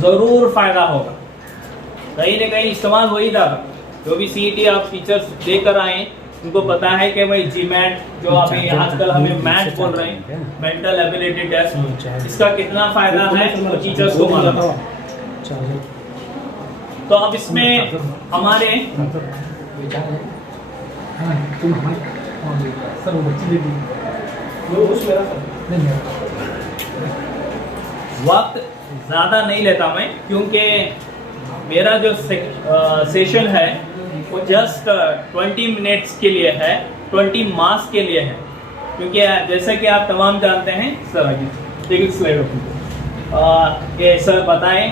जरूर फायदा होगा, कहीं ना कहीं इस्तेमाल हो ही जाता। जो भी सीईटी आप टीचर्स देकर आए उनको पता है कि भाई जीमैट जो अभी आजकल हमें मैट बोल रहे हैं, मेंटल एबिलिटी टेस्ट, इसका कितना फायदा है वो टीचर्स को मालूम है। तो अब इसमें हमारे वक्त ज़्यादा नहीं लेता मैं, क्योंकि मेरा जो सेशन है वो जस्ट 20 मिनट्स के लिए है, 20 मार्क्स के लिए है। क्योंकि जैसा कि आप तमाम जानते हैं सर, आगे एक स्लाइड ये सर बताएं,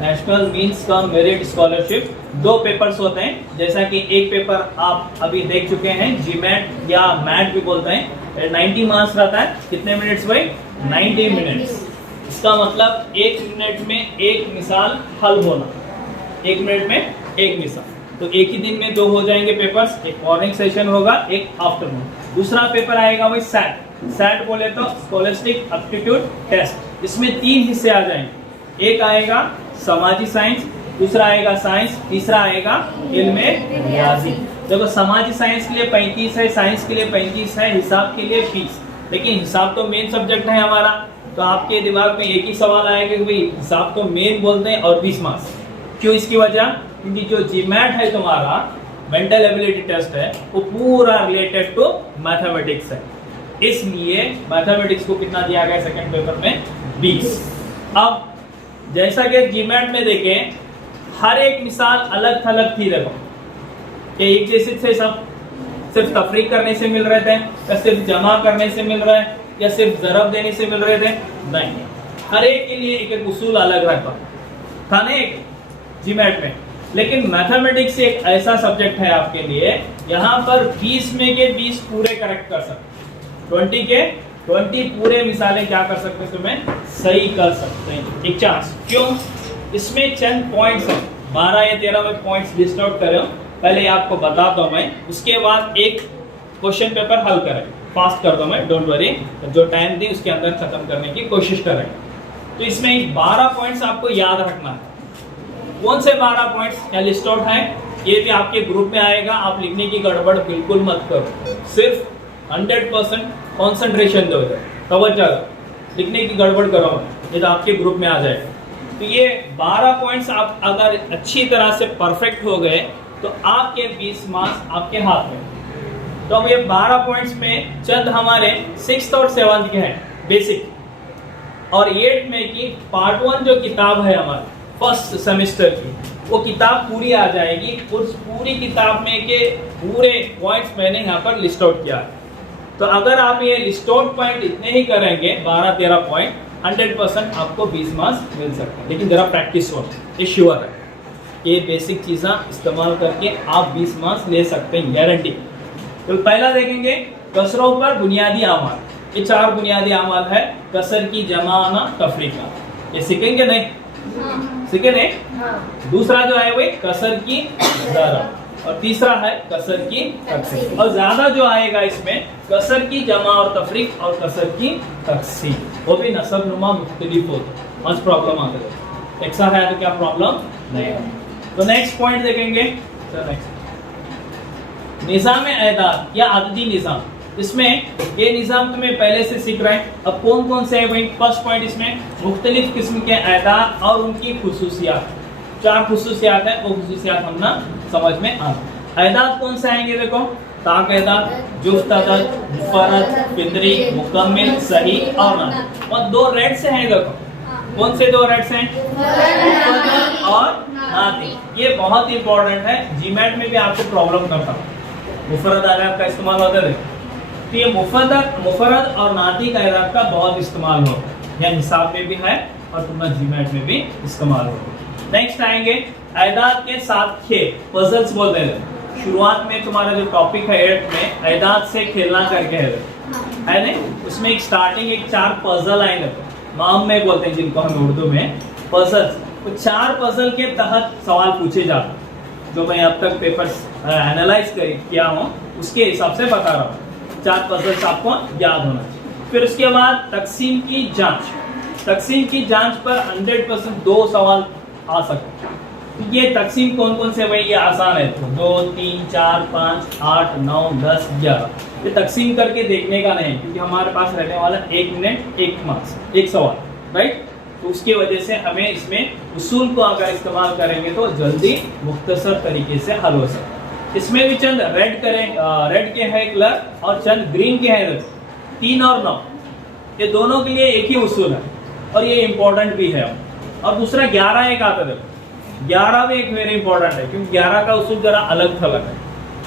national means cum merit scholarship 2 papers होते हैं। जैसा कि एक पेपर आप अभी देख चुके हैं, जीमैट या मैट भी बोलते हैं, 90 मार्क्स रहता है। कितने मिनट्स भाई? 90 मिनट्स। इसका मतलब 1 मिनट में एक मिसाल हल होना, 1 मिनट में एक मिसाल। तो एक ही दिन में 2 हो जाएंगे पेपर्स, एक मॉर्निंग सेशन होगा, एक आफ्टरनून। दूसरा पेपर आएगा वही सैट बोले तो स्कॉलस्टिक एप्टीट्यूड टेस्ट। इसमें 3 हिस्से आ जाएंगे, एक आएगा समाजी साइंस, दूसरा आएगा साइंस, तीसरा आएगा इल्मे रियाजी। देखो समाजी साइंस के लिए 35 है, साइंस के लिए 35 है, हिसाब के लिए 20। लेकिन हिसाब तो मेन सब्जेक्ट है हमारा, तो आपके दिमाग में एक ही सवाल आएगा कि भाई हिसाब को मेन बोलते हैं और 20 मार्क्स क्यों? इसकी वजह क्योंकि जो जीमैट है तुम्हारा मेंटल एबिलिटी टेस्ट है वो पूरा रिलेटेड टू मैथमेटिक्स है, इसलिए मैथमेटिक्स को कितना दिया गया सेकंड पेपर में? 20। अब जैसा कि जीमैट में देखें, हर एक मिसाल अलग थलग थी। देखो कि एक जैसे थे सब, सिर्फ तफरीक करने से मिल रहे थे, या सिर्फ जमा करने से मिल रहा है, या सिर्फ ज़रब देने से मिल रहे थे? नहीं, हर एक के लिए एक एक उसूल अलग रहता था ना एक जीमैट में। लेकिन मैथमेटिक्स एक ऐसा सब्जेक्ट है आपके लिए, यहाँ पर 20 में के 20 पूरे करेक्ट कर सकते, 20 के 20 पूरे मिसालें क्या कर सकते हैं, तुम्हें सही कर सकते हैं, एक चांस। क्यों? इसमें चंद पॉइंट्स हैं, 12 या 13 में पॉइंट्स लिस्ट आउट कर रहे हो, पहले आपको बताता हूँ मैं, उसके बाद एक क्वेश्चन पेपर हल करें, फास्ट कर दो मैं, डोंट वरी, जो टाइम दी उसके अंदर खत्म करने की कोशिश करें। तो इसमें 12 पॉइंट्स आपको याद रखना है। कौन से 12 पॉइंट्स क्या लिस्ट आउट है, ये भी आपके ग्रुप में आएगा। आप लिखने की गड़बड़ बिल्कुल मत करो, सिर्फ 100% कॉन्सेंट्रेशन दो, तवज्जो, लिखने की गड़बड़ करो, ये तो आपके ग्रुप में आ जाएगा। तो ये 12 पॉइंट्स आप अगर अच्छी तरह से परफेक्ट हो गए तो आपके 20 मार्क्स आपके हाथ में। तो अब ये 12 पॉइंट्स में चंद हमारे 6th और 7th के हैं बेसिक, और 8th में की पार्ट 1 जो किताब है हमारी फर्स्ट सेमेस्टर की, वो किताब पूरी आ जाएगी। उस पूरी किताब में के पूरे पॉइंट्स मैंने यहाँ पर लिस्ट आउट किया है। तो अगर आप ये लिस्ट आउट पॉइंट इतने ही करेंगे, 12-13 पॉइंट, 100% आपको 20 मार्क्स मिल सकते हैं। लेकिन जरा प्रैक्टिस हो, ये श्योर है, ये बेसिक चीज़ें इस्तेमाल करके आप 20 मार्क्स ले सकते हैं, गारंटी। तो पहला देखेंगे कसरों पर बुनियादी आमाल। ये 4 बुनियादी आमाल है, कसर की, जमाना, तफरीका। ये सीखेंगे नहीं? सीखे नहीं? दूसरा जो है वही कसर की ज़रब, और तीसरा है कसर की तकसीर। और ज्यादा जो आएगा इसमें कसर की जमा और तफरीक और कसर की तकसीर, वो भी नसब नुमा मुख्तलिफ होता है, प्रॉब्लम आ गई। एक सा है तो क्या प्रॉब्लम नहीं है। तो नेक्स्ट पॉइंट देखेंगे सर, नेक्स्ट निज़ाम एदाद या अददी निज़ाम। इसमें ये निज़ाम तुम्हें पहले से सीख रहे हैं। अब कौन कौन से है भाई? फर्स्ट पॉइंट, इसमें मुख्तलिफ किस्म के एदाद और उनकी खुसूसियात, 4 खुसूसियात है, वो खुसूसियात हम ना समझ में आ। एदाद कौन से आएंगे? देखो, ताक एदाद, जुफ्त अदद, मुफरद, फितरी, मुकम्मिल, सही और नादी। और 2 रेड से हैं, देखो कौन से 2 रेड्स हैं? मुफरद और नादी। ये बहुत इंपॉर्टेंट है, जीमैट में भी आपको प्रॉब्लम करता है, मुफरद एदाद का इस्तेमाल होता है। तो ये मुफरद और नादी का एदाद का बहुत इस्तेमाल होता है, या हिसाब में भी है और तुम्हारा जीमैट में भी इस्तेमाल होता है। नेक्स्ट आएंगे एदाद के साथ खेल, पजल्स बोलते हैं। शुरुआत में तुम्हारा जो टॉपिक है 8th में, एदाद से खेलना करके है नहीं? उसमें एक स्टार्टिंग एक 4 पजल आएंगे, माम में बोलते हैं जिनको हम उर्दू में पजल्स। तो 4 पजल के तहत सवाल पूछे जाते हैं, जो मैं अब तक पेपर्स एनालाइज किया हूँ उसके हिसाब से बता रहा हूँ। 4 पजल्स आपको याद होना चाहिए। फिर उसके बाद तकसीम की जांच, तकसीम की जांच पर 100% 2 सवाल आ सकते हैं। ये तकसीम कौन कौन से भाई, ये आसान है, तो 2 3 4 5 8 9 10 11, ये तकसीम करके देखने का नहीं, क्योंकि हमारे पास रहने वाला 1 मिनट 1 मार्क्स 1 सवाल, राइट। तो उसकी वजह से हमें इसमें उसूल को अगर इस्तेमाल करेंगे तो जल्दी मुख्तसर तरीके से हल हो सकता है। इसमें भी चंद रेड के है कलर और चंद ग्रीन के है, 3 और 9, ये दोनों के लिए एक ही उसूल है और ये इंपॉर्टेंट भी है। और दूसरा 11 एक आता है, 11 भी एक वेरी इंपॉर्टेंट है, क्योंकि 11 का उसूल जरा अलग थलग है।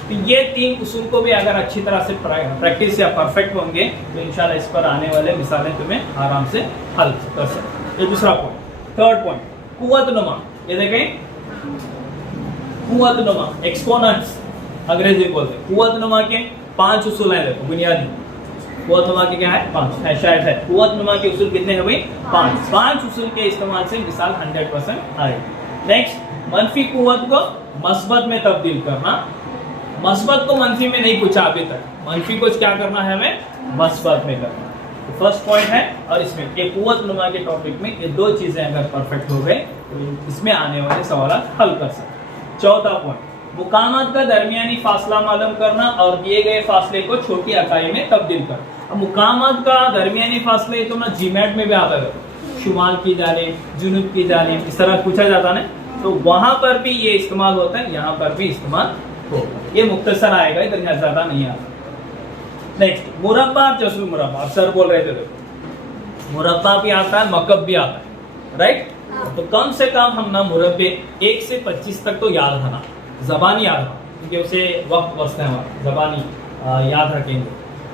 तो ये 3 उसूल को भी अगर अच्छी तरह से प्रैक्टिस या परफेक्ट होंगे तो इंशाल्लाह इस पर आने वाले मिसालें तुम्हें आराम से हल कर सकते। ये दूसरा पॉइंट। Third point, कुव्वतनुमा। ये देखें, कुव्वतनुमा, एक्सपोनेंट्स अंग्रेजी में बोलते हैं। कुव्वतनुमा के 5 उसूल हैं, देखो बुनियादी। कुव्वतनुमा के क्या है? 5 है, शायद है। कुव्वतनुमा के उसूल कितने हैं भाई? 5 उसूल के इस्तेमाल से मिसाल 100% आएगी। नेक्स्ट, मनफी कुव्वत को मस्बत में तब्दील करना। मस्बत को मनफी में नहीं पूछा अभी तक, मनफी को क्या करना है हमें? मस्बत में करना। तो फर्स्ट पॉइंट है, और इसमें ये कुव्वतनुमा के टॉपिक में ये 2 चीजें अगर परफेक्ट हो गए तो इसमें आने वाले सवाल हल कर सकते। चौथा पॉइंट, मुकामात का दरमियानी फासला मालूम करना और दिए गए फासले को छोटी इकाई में तब्दील करना। अब मुकामात का दरमियानी फासले तो ना जीमैट में भी आता है, शुमाल की जानिब, जुनूब की जानिब, इस तरह पूछा जाता है, तो वहां पर भी ये इस्तेमाल होता है, यहाँ पर भी इस्तेमाल होगा। ये मुख्तसर आएगा, इधर ज्यादा नहीं आता। नेक्स्ट, मुरब्बा और जस्र मुरब्बा, सर बोल रहे थे देखो, मुरब्बा भी आता है, मकब भी आता है, राइट। तो कम से कम हम ना मुरब्बे 1 से 25 तक तो याद रखना, जबानी याद रखना, क्योंकि उसे वक्त बचता है हमारा, जबानी याद रखेंगे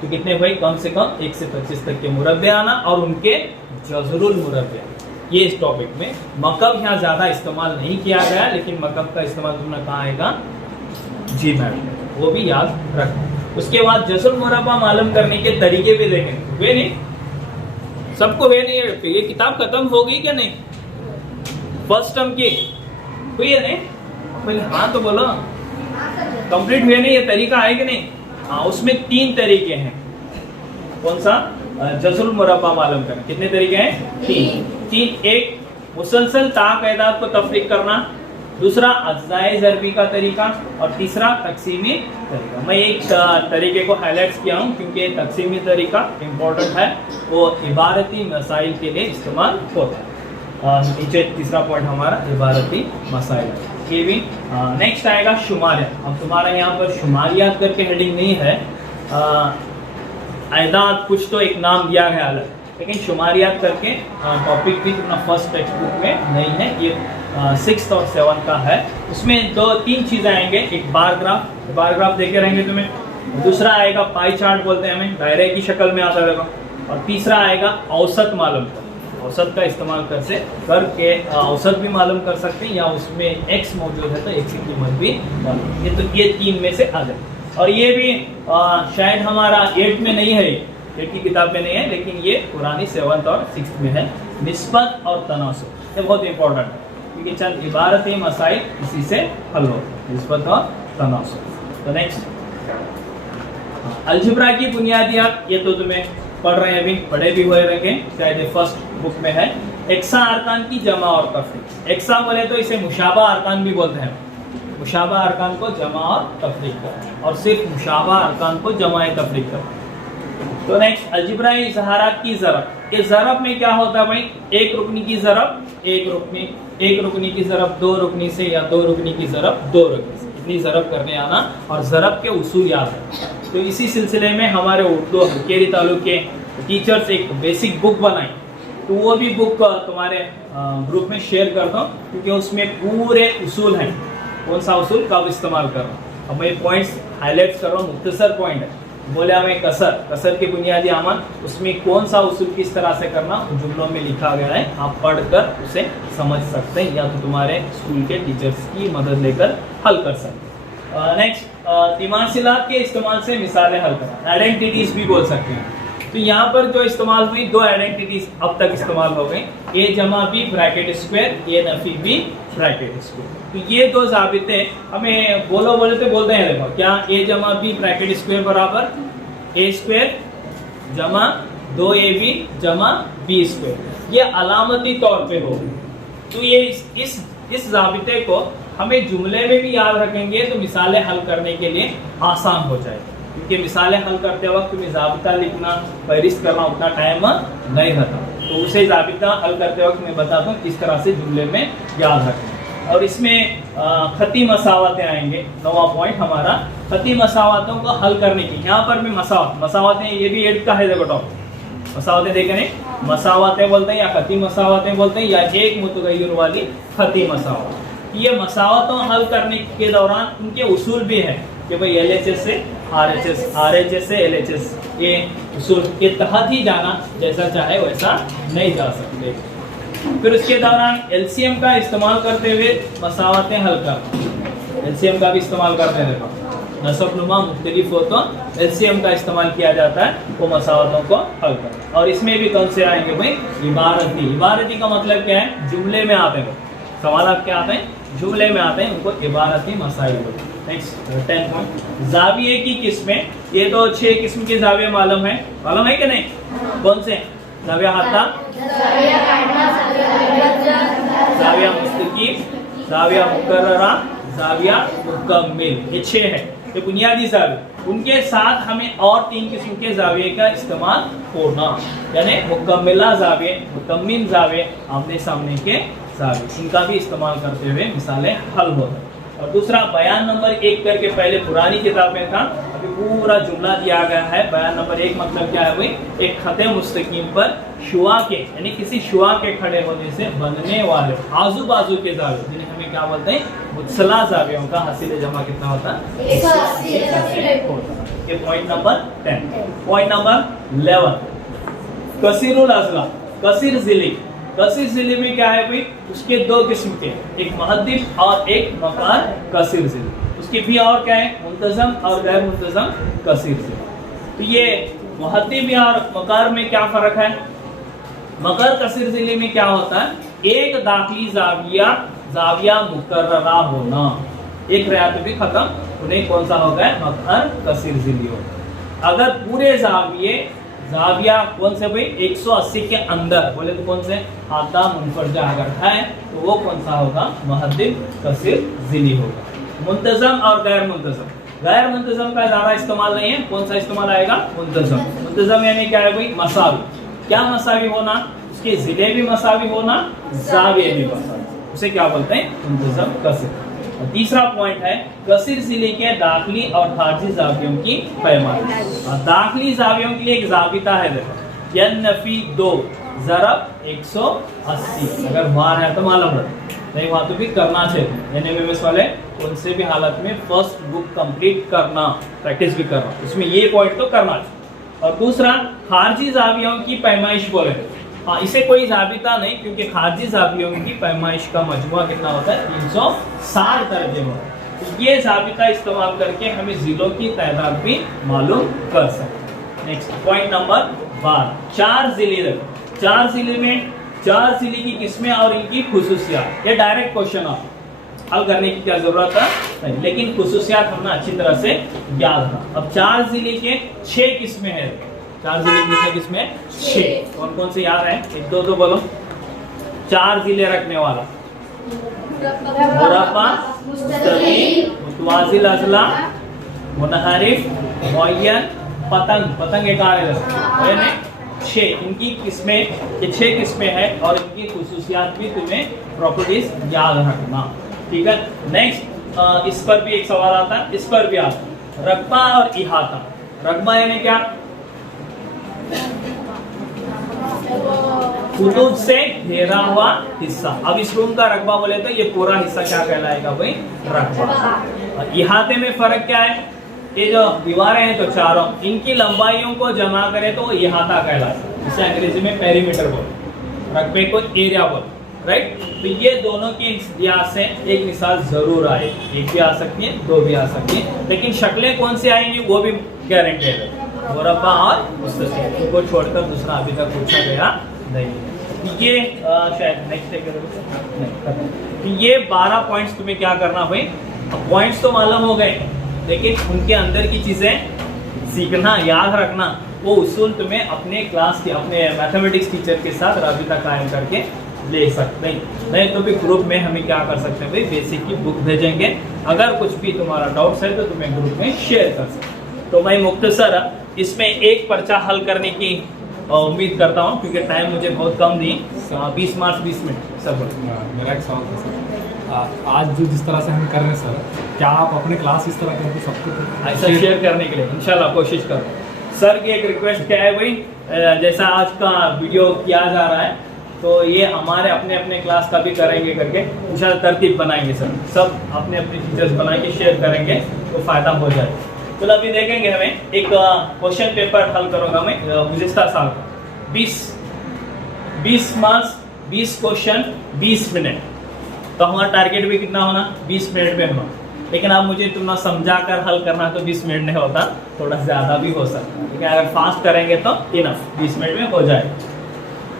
तो कितने भाई? कम से कम 1 से 25 तक के मुरब्बे आना और उनके जज़रुल मुरब्बे। ये इस टॉपिक में मकब यहाँ ज्यादा इस्तेमाल नहीं किया गया, लेकिन मकब का इस्तेमाल तुमने कहा आएगा जी मैम, वो भी याद रखना। उसके बाद जज़रुल मुरब्बा मालूम करने के तरीके भी देखेंगे। वे नहीं, सबको वे नहीं रखते। ये किताब खत्म हो गई क्या? नहीं, फर्स्ट टर्म की हुई है नहीं? पहले हाँ तो बोलो, कंप्लीट हुए नहीं? ये तरीका है कि नहीं? हाँ, उसमें 3 तरीके हैं। कौन सा? जज़रुल मुरब्बा मालूम करना। कितने तरीके हैं? 3। एक, मुसलसल ताक़ैदात को तफरीक करना, दूसरा अज्जाए ज़रबी का तरीका, और तीसरा तकसीमी तरीका। मैं एक तरीके को हाईलाइट किया हूँ क्योंकि तकसीमी तरीका इम्पोर्टेंट है, वो इबारती मसाइल के लिए इस्तेमाल होता है। नीचे तीसरा पॉइंट हमारा इबारती मसाइल है। ये भी नेक्स्ट आएगा शुमारियात। अब तुम्हारा यहाँ पर शुमारियात करके हेडिंग नहीं है, आयदात कुछ तो एक नाम दिया गया अलग, लेकिन शुमारियात करके टॉपिक भी तुम्हारा फर्स्ट टेक्स्ट बुक में नहीं है, ये 6th और 7th का है। उसमें 2-3 चीज़ें आएंगे, एक बार ग्राफ देखे रहेंगे तुम्हें, दूसरा आएगा पाई चार्ट बोलते हैं हमें, दायरे की शक्ल में आता रहेगा, और तीसरा आएगा औसत मालूम करना। औसत का इस्तेमाल करके औसत भी मालूम कर सकते हैं, या उसमें x मौजूद है तो x की कीमत भी मालूम। ये 3 में से आ जाए। और ये भी शायद हमारा 8 में नहीं है, 8 की किताब में नहीं है, लेकिन ये पुरानी 7th और 6th में है। निस्बत और तनासुब, ये बहुत इंपॉर्टेंट है, क्योंकि चंद इबारती मसाइल इसी से हल होते हैं, निस्बत और तनासुब। तो नेक्स्ट, अलजबरा की बुनियादियात, ये तो तुम्हें पढ़ रहे हैं, अभी पढ़े भी हुए रहेंगे, शायद फर्स्ट बुक में है। एक्सा अरकान की जमा और तफरीक। एक्सा बोले तो इसे मुशाबा अरकान भी बोलते हैं, मुशाबा अरकान को जमा और तफरीक कर, और सिर्फ मुशाबा अरकान को जमा तफरीक कर। तो नेक्स्ट, अलजबराई इजहारात की ज़रब। ये ज़रब में क्या होता है भाई? एक रुकनी की ज़रब एक रुकनी की ज़रब 2 रुकनी से, या 2 रुकनी की ज़रब 2 रुकनी से, इतनी ज़रब करने आना और ज़रब के उसूल याद है। तो इसी सिलसिले में हमारे उर्दू हरकेरी तालुक के टीचर्स एक बेसिक बुक बनाई, तो वो भी बुक तुम्हारे ग्रुप में शेयर करता हूँ, क्योंकि उसमें पूरे उसूल हैं, कौन सा उसूल कब इस्तेमाल करना। अब मैं पॉइंट्स हाईलाइट कर रहा हूँ, मुख्तसर पॉइंट है। बोले हमें कसर के बुनियादी अमल, उसमें कौन सा उसूल किस तरह से करना जुमलों में लिखा गया है, आप पढ़कर उसे समझ सकते हैं, या तो तुम्हारे स्कूल के टीचर्स की मदद लेकर हल कर सकते हैं। नेक्स्ट, तिमासिलात के इस्तेमाल से मिसालें हल करना, आइडेंटिटीज भी बोल सकते हैं। तो यहाँ पर जो इस्तेमाल हुई 2 आइडेंटिटीज अब तक इस्तेमाल हो गई, ए जमा बी ब्रैकेट स्क्वायर, ए नफी बी ब्रैकेट स्क्वायर। तो ये 2 ज़ाबिते हमें बोले तो बोलते हैं, देखो क्या, ए जमा बी ब्रैकेट स्क्वायर बराबर ए स्क्वायर जमा 2ab जमा बी स्क्वायर। ये अलामती तौर पे हो। तो ये इस जाबिते को हमें जुमले में भी याद रखेंगे तो मिसालें हल करने के लिए आसान हो जाएगा, क्योंकि मिसालें हल करते वक्त तुम्हें जाबिता लिखना, फहरिस्त करना उतना टाइम नहीं रहता। तो उसे जाबिता हल करते वक्त मैं बताता हूँ किस तरह से जुमले में याद रखें। और इसमें खती मसावतें आएंगे। 9वां पॉइंट हमारा खती मसावतों को हल करने की। यहाँ पर भी मसावतें ये भी 8 का है, देखो टॉप मसावतें देखे नहीं, मसावतें बोलते हैं या खती मसावतें बोलते हैं या एक मुतगय्यर वाली खती मसावत। ये मसावतों हल करने के दौरान उनके उसूल भी है कि भाई LHS से RHS, RHS से LHS, ये उसूल के तहत ही जाना, जैसा चाहे वैसा नहीं जा सकते। फिर उसके दौरान LCM का इस्तेमाल करते हुए मसावतें हल करना। LCM का भी इस्तेमाल करते हैं, देखो नसबनुमा मुख्तलिफ हो तो LCM का इस्तेमाल किया जाता है वो मसावतों को हल करना। और इसमें भी कौन से आएंगे भाई, इबारती। इबारती का मतलब क्या है, जुमले में आते हैं सवाल क्या आते हैं, जुमले में आते हैं, उनको इबारती मसाइल बोलते हैं। नेक्स्ट 10 पॉइंट जाविये की किस्में। ये तो 6 किस्म के जाविये मालूम है कि नहीं? कौन से? जाविया हाता, जाविया मुस्तकीम, जाविया मुकर्ररा, जाविया मुकम्मिल, ये 6 है, ये बुनियादी जाविये। उनके साथ हमें और 3 किस्म के जाविये का इस्तेमाल होना, यानी मुकम्मिला जाविये, मुतम्मिम जाविये, आमने सामने के जाविये, इनका भी इस्तेमाल करते हुए मिसालें हल होती हैं। और दूसरा बयान नंबर 1 करके पहले पुरानी किताब में था, अभी पूरा जुमला दिया गया है। बयान नंबर 1 मतलब क्या है भाई, एक खते मुस्तकीम पर शुआ के यानी किसी शुआ के खड़े होने से बनने वाले आजू बाजू के जाविये, जिन्हें हमें क्या बोलते हैं, मुत्सला जावियों का हासिल जमा कितना होता है, 180। ये पॉइंट नंबर 10। Point number 11 कसीरुल अज़ला, कसीर ज़िली। कसीर ज़िली में क्या है भाई, उसके 2 किस्म के, एक मुहद्दिब और एक मकार कसीर ज़िली। उसकी भी और क्या है, मुंतज़म और गैर मुंतज़म कसीर ज़िली। तो ये मुहद्दिब और मकार में क्या फर्क है? मकर कसीर ज़िली में क्या होता है, एक दाखिली जाविया मुकर्ररा होना, एक रियायत भी खत्म, उन्हें कौन सा होगा, मकर कसीर ज़िली होगा। अगर पूरे जाविया कौन से भाई 180 के अंदर बोले तो कौन से, हाता मुनफरजा अगर है तो वो कौन सा होगा, मुहद्दिब कसीर ज़िली होगा। मुंतज़म और गैर मुंतज़म का ज़्यादा इस्तेमाल नहीं है, कौन सा इस्तेमाल आएगा, मुंतज़म यानी क्या है भाई, मसावी। क्या मसावी होना, उसके ज़िले भी मसावी होना, जाविये भी मसावी, उसे क्या बोलते हैं, मुंतज़म कसीर। और तीसरा पॉइंट है कसीर ज़िली के दाखिली और खारजी जावियों की पैमाने। और दाखिली जावियों के लिए एक जाबिता है, देखो यन्नफी 2 ज़रब 180, अगर बार है तो मालूम नहीं, वहाँ तो भी करना चाहिए। NMMS वाले उनसे भी हालत में फर्स्ट बुक कंप्लीट करना, प्रैक्टिस भी करना, उसमें ये पॉइंट तो करना चाहिए। और दूसरा खारजी जावियों की पैमाइश बोले, हाँ इसे कोई जाबिता नहीं, क्योंकि खारजी जावियों की पैमाइश का मजमुआ कितना होता है, 360 दर्जे में। तो ये जाबिता इस्तेमाल करके हमें जिलों की तादाद भी मालूम कर सकते। नेक्स्ट पॉइंट नंबर 12 4 जिले। 4 जिले में 4 जिले की किस्में और इनकी खुसूसियात, ये डायरेक्ट क्वेश्चन है, हल करने की क्या जरूरत है नहीं, लेकिन खुसूसियात हमने अच्छी तरह से याद रखा। अब 4 जिले के 6 किस्में हैं। 4 जिले में किसमें 6, कौन कौन से याद है, 1 2 तो बोलो। 4 जिले रखने वाला, मुरब्बा, मुस्ततील, मुतवाज़िल अज़ला, मुनहरिफ, मुअय्यन, पतंग एक आ रहे 6 इनकी किस्में, ये 6 किस्में हैं और इनकी खुसूसियात भी तुम्हें प्रॉपर्टीज याद रखना, ठीक है। नेक्स्ट इस पर भी एक सवाल आता है, इस पर भी आता है, रकबा और इहाता। रकबा यानी क्या, कुतुब से घेरा हुआ हिस्सा। अब इस रूम का रकबा बोले तो ये पूरा हिस्सा क्या कहलाएगा भाई, रकबा। इहाते में फर्क क्या है, ये जो दीवारें हैं तो चारों, इनकी लंबाइयों को जमा करें तो इहाता कहलाता है, इसे अंग्रेजी में पेरीमीटर बोलते, रकबे को एरिया बोलते, राइट। तो ये दोनों की लिहाज से एक मिसाल जरूर आए, एक भी आ सकती है, 2 भी आ सकती है, लेकिन शक्लें कौन सी आएंगी वो भी गारंटेड है, मुरब्बा और मुस्ततील को छोड़कर दूसरा अभी तक पूछा गया नहीं। ये शायद नेक्स्ट ये 12 पॉइंट्स तुम्हें क्या करना भाई, पॉइंट्स तो मालूम हो गए, लेकिन उनके अंदर की चीजें सीखना, याद रखना, वो उसूल तुम्हें अपने क्लास के अपने मैथमेटिक्स टीचर के साथ राबिता कायम करके ले सकते हैं। नहीं तो भी ग्रुप में हमें क्या कर सकते हैं भाई, बेसिक की बुक भेजेंगे, अगर कुछ भी तुम्हारा डाउट्स है तो तुम्हें ग्रुप में शेयर कर सकते हैं। तो मैं मुख्तसर इसमें एक पर्चा हल करने की उम्मीद करता हूँ, क्योंकि टाइम मुझे बहुत कम दी, 20 मार्च 20 मिनट सर। मेरा एक सवाल था सर, आज जो जिस तरह से हम कर रहे हैं सर, क्या आप अपने क्लास इस तरह करके सबको ऐसा शेयर करने के लिए इंशाल्लाह कोशिश करो। सर की एक रिक्वेस्ट क्या है भाई, जैसा आज का वीडियो किया जा रहा है तो ये हमारे अपने अपने क्लास का भी करेंगे करके इंशाल्लाह तरतीब बनाएंगे सर, सब अपने अपने टीचर्स बना के शेयर करेंगे तो फ़ायदा हो जाए। तो अभी देखेंगे हमें एक क्वेश्चन पेपर हल करूँगा मैं गुज़िश्ता साल का, 20 मार्क्स 20 क्वेश्चन 20 मिनट। तो हमारा टारगेट भी कितना होना, 20 मिनट में होना। लेकिन अब मुझे तुमने समझा कर हल करना तो 20 मिनट नहीं होता, थोड़ा ज़्यादा भी हो सकता है, लेकिन अगर फास्ट करेंगे तो इनफ 20 मिनट में हो जाए।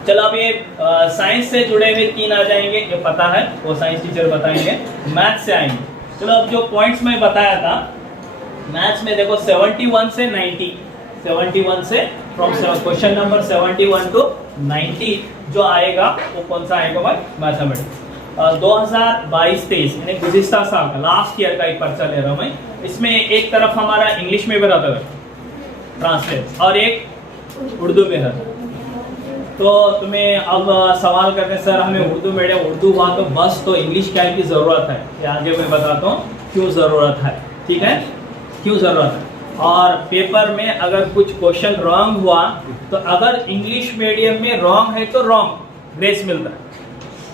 चलो अब ये साइंस से जुड़े हुए 3 आ जाएंगे, ये पता है, वो साइंस टीचर बताएंगे। मैथ से आएंगे, चलो अब जो पॉइंट्स मैं बताया था मैथ्स में देखो 71 से 90, 71 से फ्रॉम क्वेश्चन नंबर 71 टू 90 जो आएगा वो कौन सा आएगा भाई, मैथमेटिक्स। 2022-23 यानी गुज़िश्ता साल का लास्ट ईयर का एक पर्चा ले रहा हूँ मैं। इसमें एक तरफ हमारा इंग्लिश में भी रहता है ट्रांसलेट और एक उर्दू में रहता है। तो तुम्हें अब सवाल करते हैं सर हमें उर्दू मीडियम उर्दू हुआ तो बस तो इंग्लिश क्या की ज़रूरत है, ये आगे मैं बताता हूँ क्यों ज़रूरत है, ठीक है, क्यों ज़रूरत है। और पेपर में अगर कुछ क्वेश्चन रॉन्ग हुआ तो अगर इंग्लिश मीडियम में रॉन्ग है तो रॉन्ग ग्रेस मिलता है,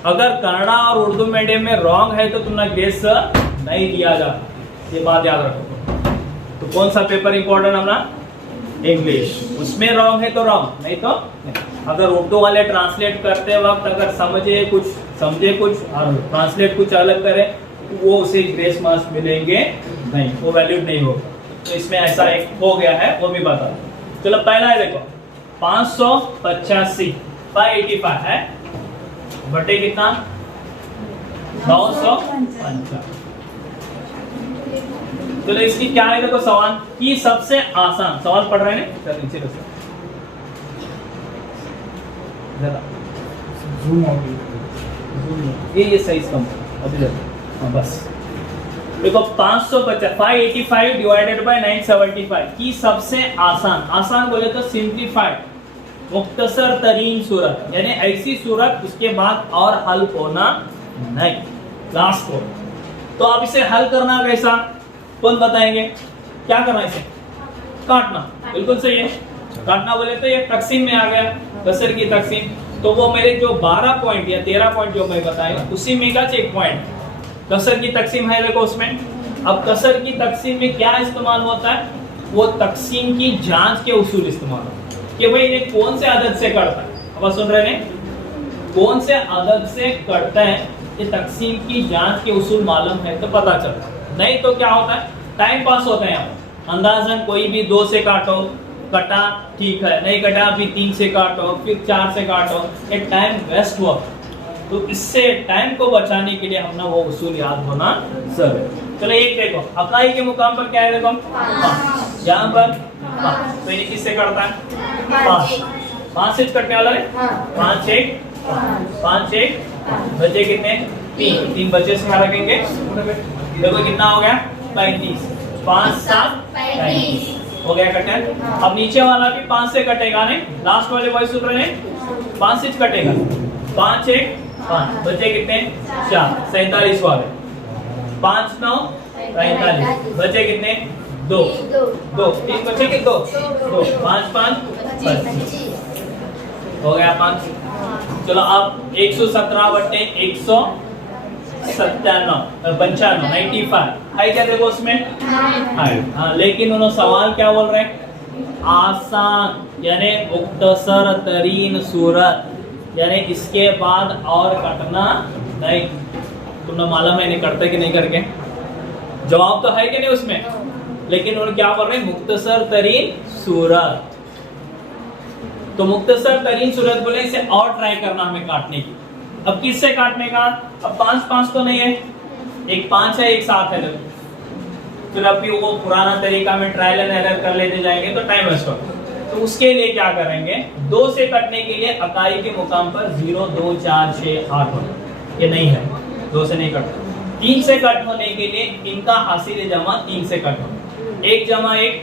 अगर कन्नड़ा और उर्दू मीडियम में रॉन्ग है तो तुम्हें ग्रेस नहीं दिया जाता, ये बात याद रखो। तो कौन सा पेपर इंपॉर्टेंट हमारा, इंग्लिश, उसमें रॉन्ग है तो रॉन्ग, नहीं तो नहीं। अगर उर्दू वाले ट्रांसलेट करते वक्त अगर समझे कुछ और ट्रांसलेट कुछ अलग करे तो वो उसे ग्रेस मार्क्स मिलेंगे नहीं, वो वैलिड नहीं होगा। तो इसमें ऐसा एक हो गया है, वो भी बता दो। चलो पहला है देखो 585 585 है बटे कितना 955। चलो इसकी क्या है देखो सवाल की सबसे आसान सवाल पढ़ रहे हैं सर, नीचे जरा जूम ये सही कम अभी हाँ बस देखो 585 डिवाइडेड बाय 975 की सबसे आसान बोले तो सिंप्लीफाइड मुख्तसर तरीन सूरत, यानी ऐसी सूरत उसके बाद और हल होना नहीं, लास्ट को। तो आप इसे हल करना कैसा, कौन बताएंगे, क्या करना, इसे काटना, बिल्कुल सही है। काटना बोले तो ये तकसीम में आ गया, कसर की तकसीम, तो वो मेरे जो 12 पॉइंट या 13 पॉइंट जो मैं बताएगा उसी में का एक पॉइंट कसर की तकसीम है देखो उसमें। अब कसर की तकसीम में क्या इस्तेमाल होता है, वो तकसीम की जांच के उसूल इस्तेमाल होता है कि भाई ये कौन से आदत से करता है, अब सुन रहे हैं, कौन से आदत से करता है, ये तकसीम की जांच के उसूल मालूम है तो पता चलता है। नहीं तो क्या होता है, टाइम पास होता है यहाँ, अंदाजन कोई भी 2 से काटो, कटा ठीक है, नहीं कटा फिर 3 से काटो, फिर 4 से काटो, एक टाइम वेस्ट हुआ। तो इससे टाइम को बचाने के लिए हमने वो उसूल याद होना सर है। चलो एक देखो अकाई के मुकाम पर क्या है देखो यहाँ पर तो ये किससे करता है 5 से कटने वाला है 5 1 5 1 बचे कितने 3 बचे से क्या रखेंगे देखो कितना हो गया 35 5 7 35 हो गया कटे। अब नीचे वाला भी 5 से कटेगा नहीं, लास्ट वाले वही सूत्र ने 5 से कटेगा 5 1 5 बचे कितने 4 47 वाले 5 9 45 बचे कितने 2 3 बचे कि 2 5 5 हो गया 5। चलो अब 117 बटे 197 95 है क्या देखो उसमें हाँ, लेकिन उन्होंने सवाल क्या बोल रहे हैं आसान यानी मुख्तसर तरीन सूरत, यानी इसके बाद और कटना नहीं। तुमने मालूम है नहीं करते कि नहीं करके, जवाब तो है कि नहीं उसमें, लेकिन उन्होंने क्या बोल रहे हैं मुख्तसर तरीन सूरत। तो मुख्तसर तरीन सूरत बोले इसे और ट्राई करना हमें काटने की। अब किससे काटने का, अब 5 5 तो नहीं है, एक 5 है एक 7 है, फिर अब भी वो पुराना तरीका में ट्रायल एंड एरर कर लेते जाएंगे तो टाइम वेस्ट होगा। तो उसके लिए क्या करेंगे, 2 से कटने के लिए इकाई के मुकाम पर 0, 2, 4, 6, 8 होगा, ये नहीं है, 2 से नहीं कटता। 3 से कट होने के लिए इनका हासिल जमा 3 से कट होगा, 1 जमा 1,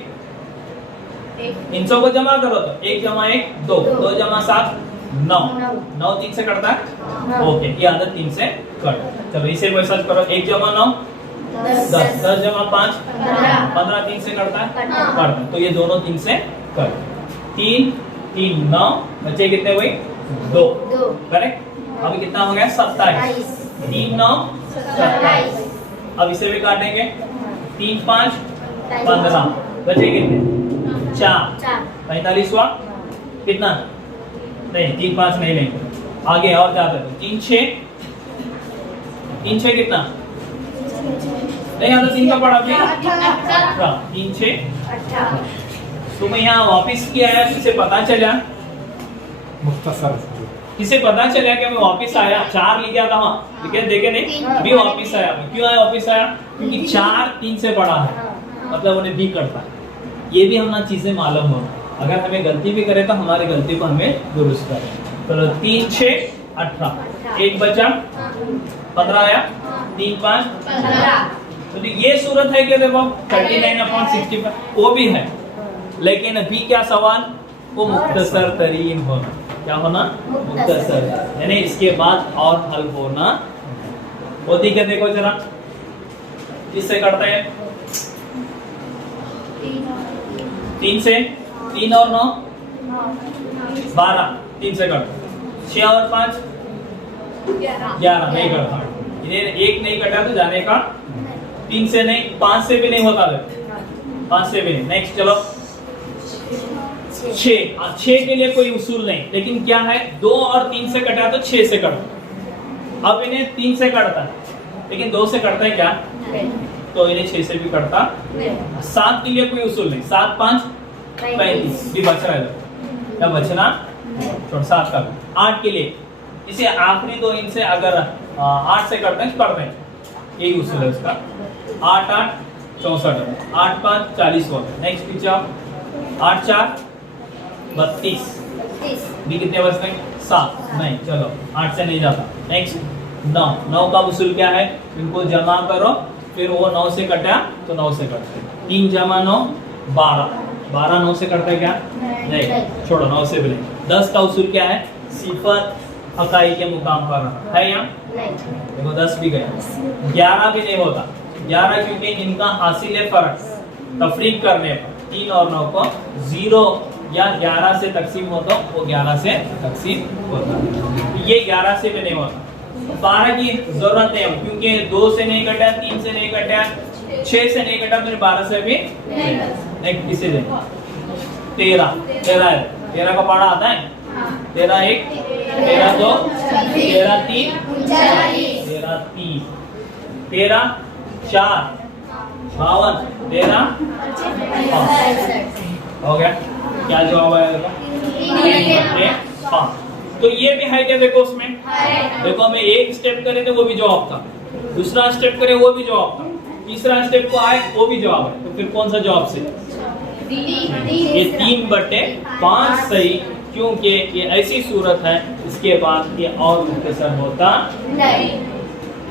इन सब को जमा करो तो 1 जमा 1 2, 2 जमा 7 9, 9 3 से कटता है, ओके, ये आदत 3 से कट। चलो इसे कोई सर्च करो, 1 जमा 9 10, 10 जमा 5 15, 3 से कटता है, कटता है, तो ये दोनों 3 से कट। 3 3 9, बचे कितने भाई, 2, करेक्ट। अभी कितना हो गया, 27, 3 9 27। अब इसे भी काटेंगे, 3 5 15, बचे कितने, 4, 45 हुआ, कितना, नहीं 3 5 नहीं लेंगे, आगे और जाते तो 3 6, 3 6 कितना, नहीं यहाँ तो 3 का पड़ा भी 3 6। तुम्हें यहाँ वापिस किया है, किसे पता चला, मुख्तसर किसे पता चला कि मैं वापिस आया, 4 लिख गया था वहाँ, ठीक है, देखे नहीं, भी वापिस आया, क्यों आया वापिस आया, क्योंकि 4 3 से बड़ा है, मतलब उन्हें भी करता है। ये भी हमें चीजें मालूम हो, अगर हमें गलती भी करे तो हमारी गलती को हमें दुरुस्त करें। चलो 3 6 18, 1 बचा 15 आया, 3 5 15। तो ये सूरत है कि देखो 39/65 वो भी है, लेकिन अभी क्या सवाल, वो मुख्तसर तरीन होना, क्या होना, मुख्तसर, यानी इसके बाद और हल होना होती क्या, देखो जरा किससे करते हैं, 3 से, 3 और 9 12, 3 से करते, 6 और 5 11, नहीं करता, इन्हें 1 नहीं कटा तो जाने का, 3 से नहीं, 5 से भी नहीं होता, 5 से भी नहीं। नेक्स्ट चलो 6 के लिए कोई उसूल नहीं, लेकिन क्या है, 2 और 3 से कटा तो 6 से कटता, अब इन्हें 3 से कटता है, लेकिन 2 से कटता है क्या, तो इन्हें 6 से भी कटता। 7 के लिए कोई उसूल नहीं, 7 5 35 भी बच रहा है, क्या बचना, छोड़ 7 का। 8 के लिए इसे आखिरी 2 इनसे अगर 8 से करते हैं, यही उसूल है उसका, 8 8 64, 8 5 40 हो गए। नेक्स्ट पीछे 8 4 32, भी कितने बचते हैं, 7, नहीं चलो 8 से नहीं जाता। नेक्स्ट 9, 9 का उसूल क्या है, इनको जमा करो, फिर वो 9 से कटा तो 9 से कटते, 3 जमा 9 12, 12 9 से कटता है क्या, नहीं, छोड़ो 9 से भी नहीं। 10 का उसूल क्या है, सिफत इकाई के मुकाम पर है, यहाँ देखो 10 भी गया, 11 भी नहीं होता, 11 क्योंकि इनका हासिल है फर्क, तफरीक करने पर 3 और 9 को 0 या 11 से तकसीम होता, वो 11 से तकसीम होता, ये 11 से भी नहीं होता। 12 की जरूरत है, क्योंकि 2 से नहीं कटा, 3 से नहीं कटा, 6 से नहीं कटा, तो 12 से भी नहीं। किसे दे 13, 13 का पढ़ा आता है, 13 1 13 2 13 3 13 3 13 4 52 13 हो गया, क्या जवाब आएगा, 3/5। तो ये भी है क्या, देखो उसमें देखो, हमें एक स्टेप करे थे वो भी जवाब था, दूसरा स्टेप करे वो भी जवाब था, तीसरा स्टेप को आए वो भी जवाब है, तो फिर कौन सा जवाब से, ये 3/5 सही, क्योंकि ये ऐसी सूरत है, इसके बाद ये और मुख्तसर होता नहीं।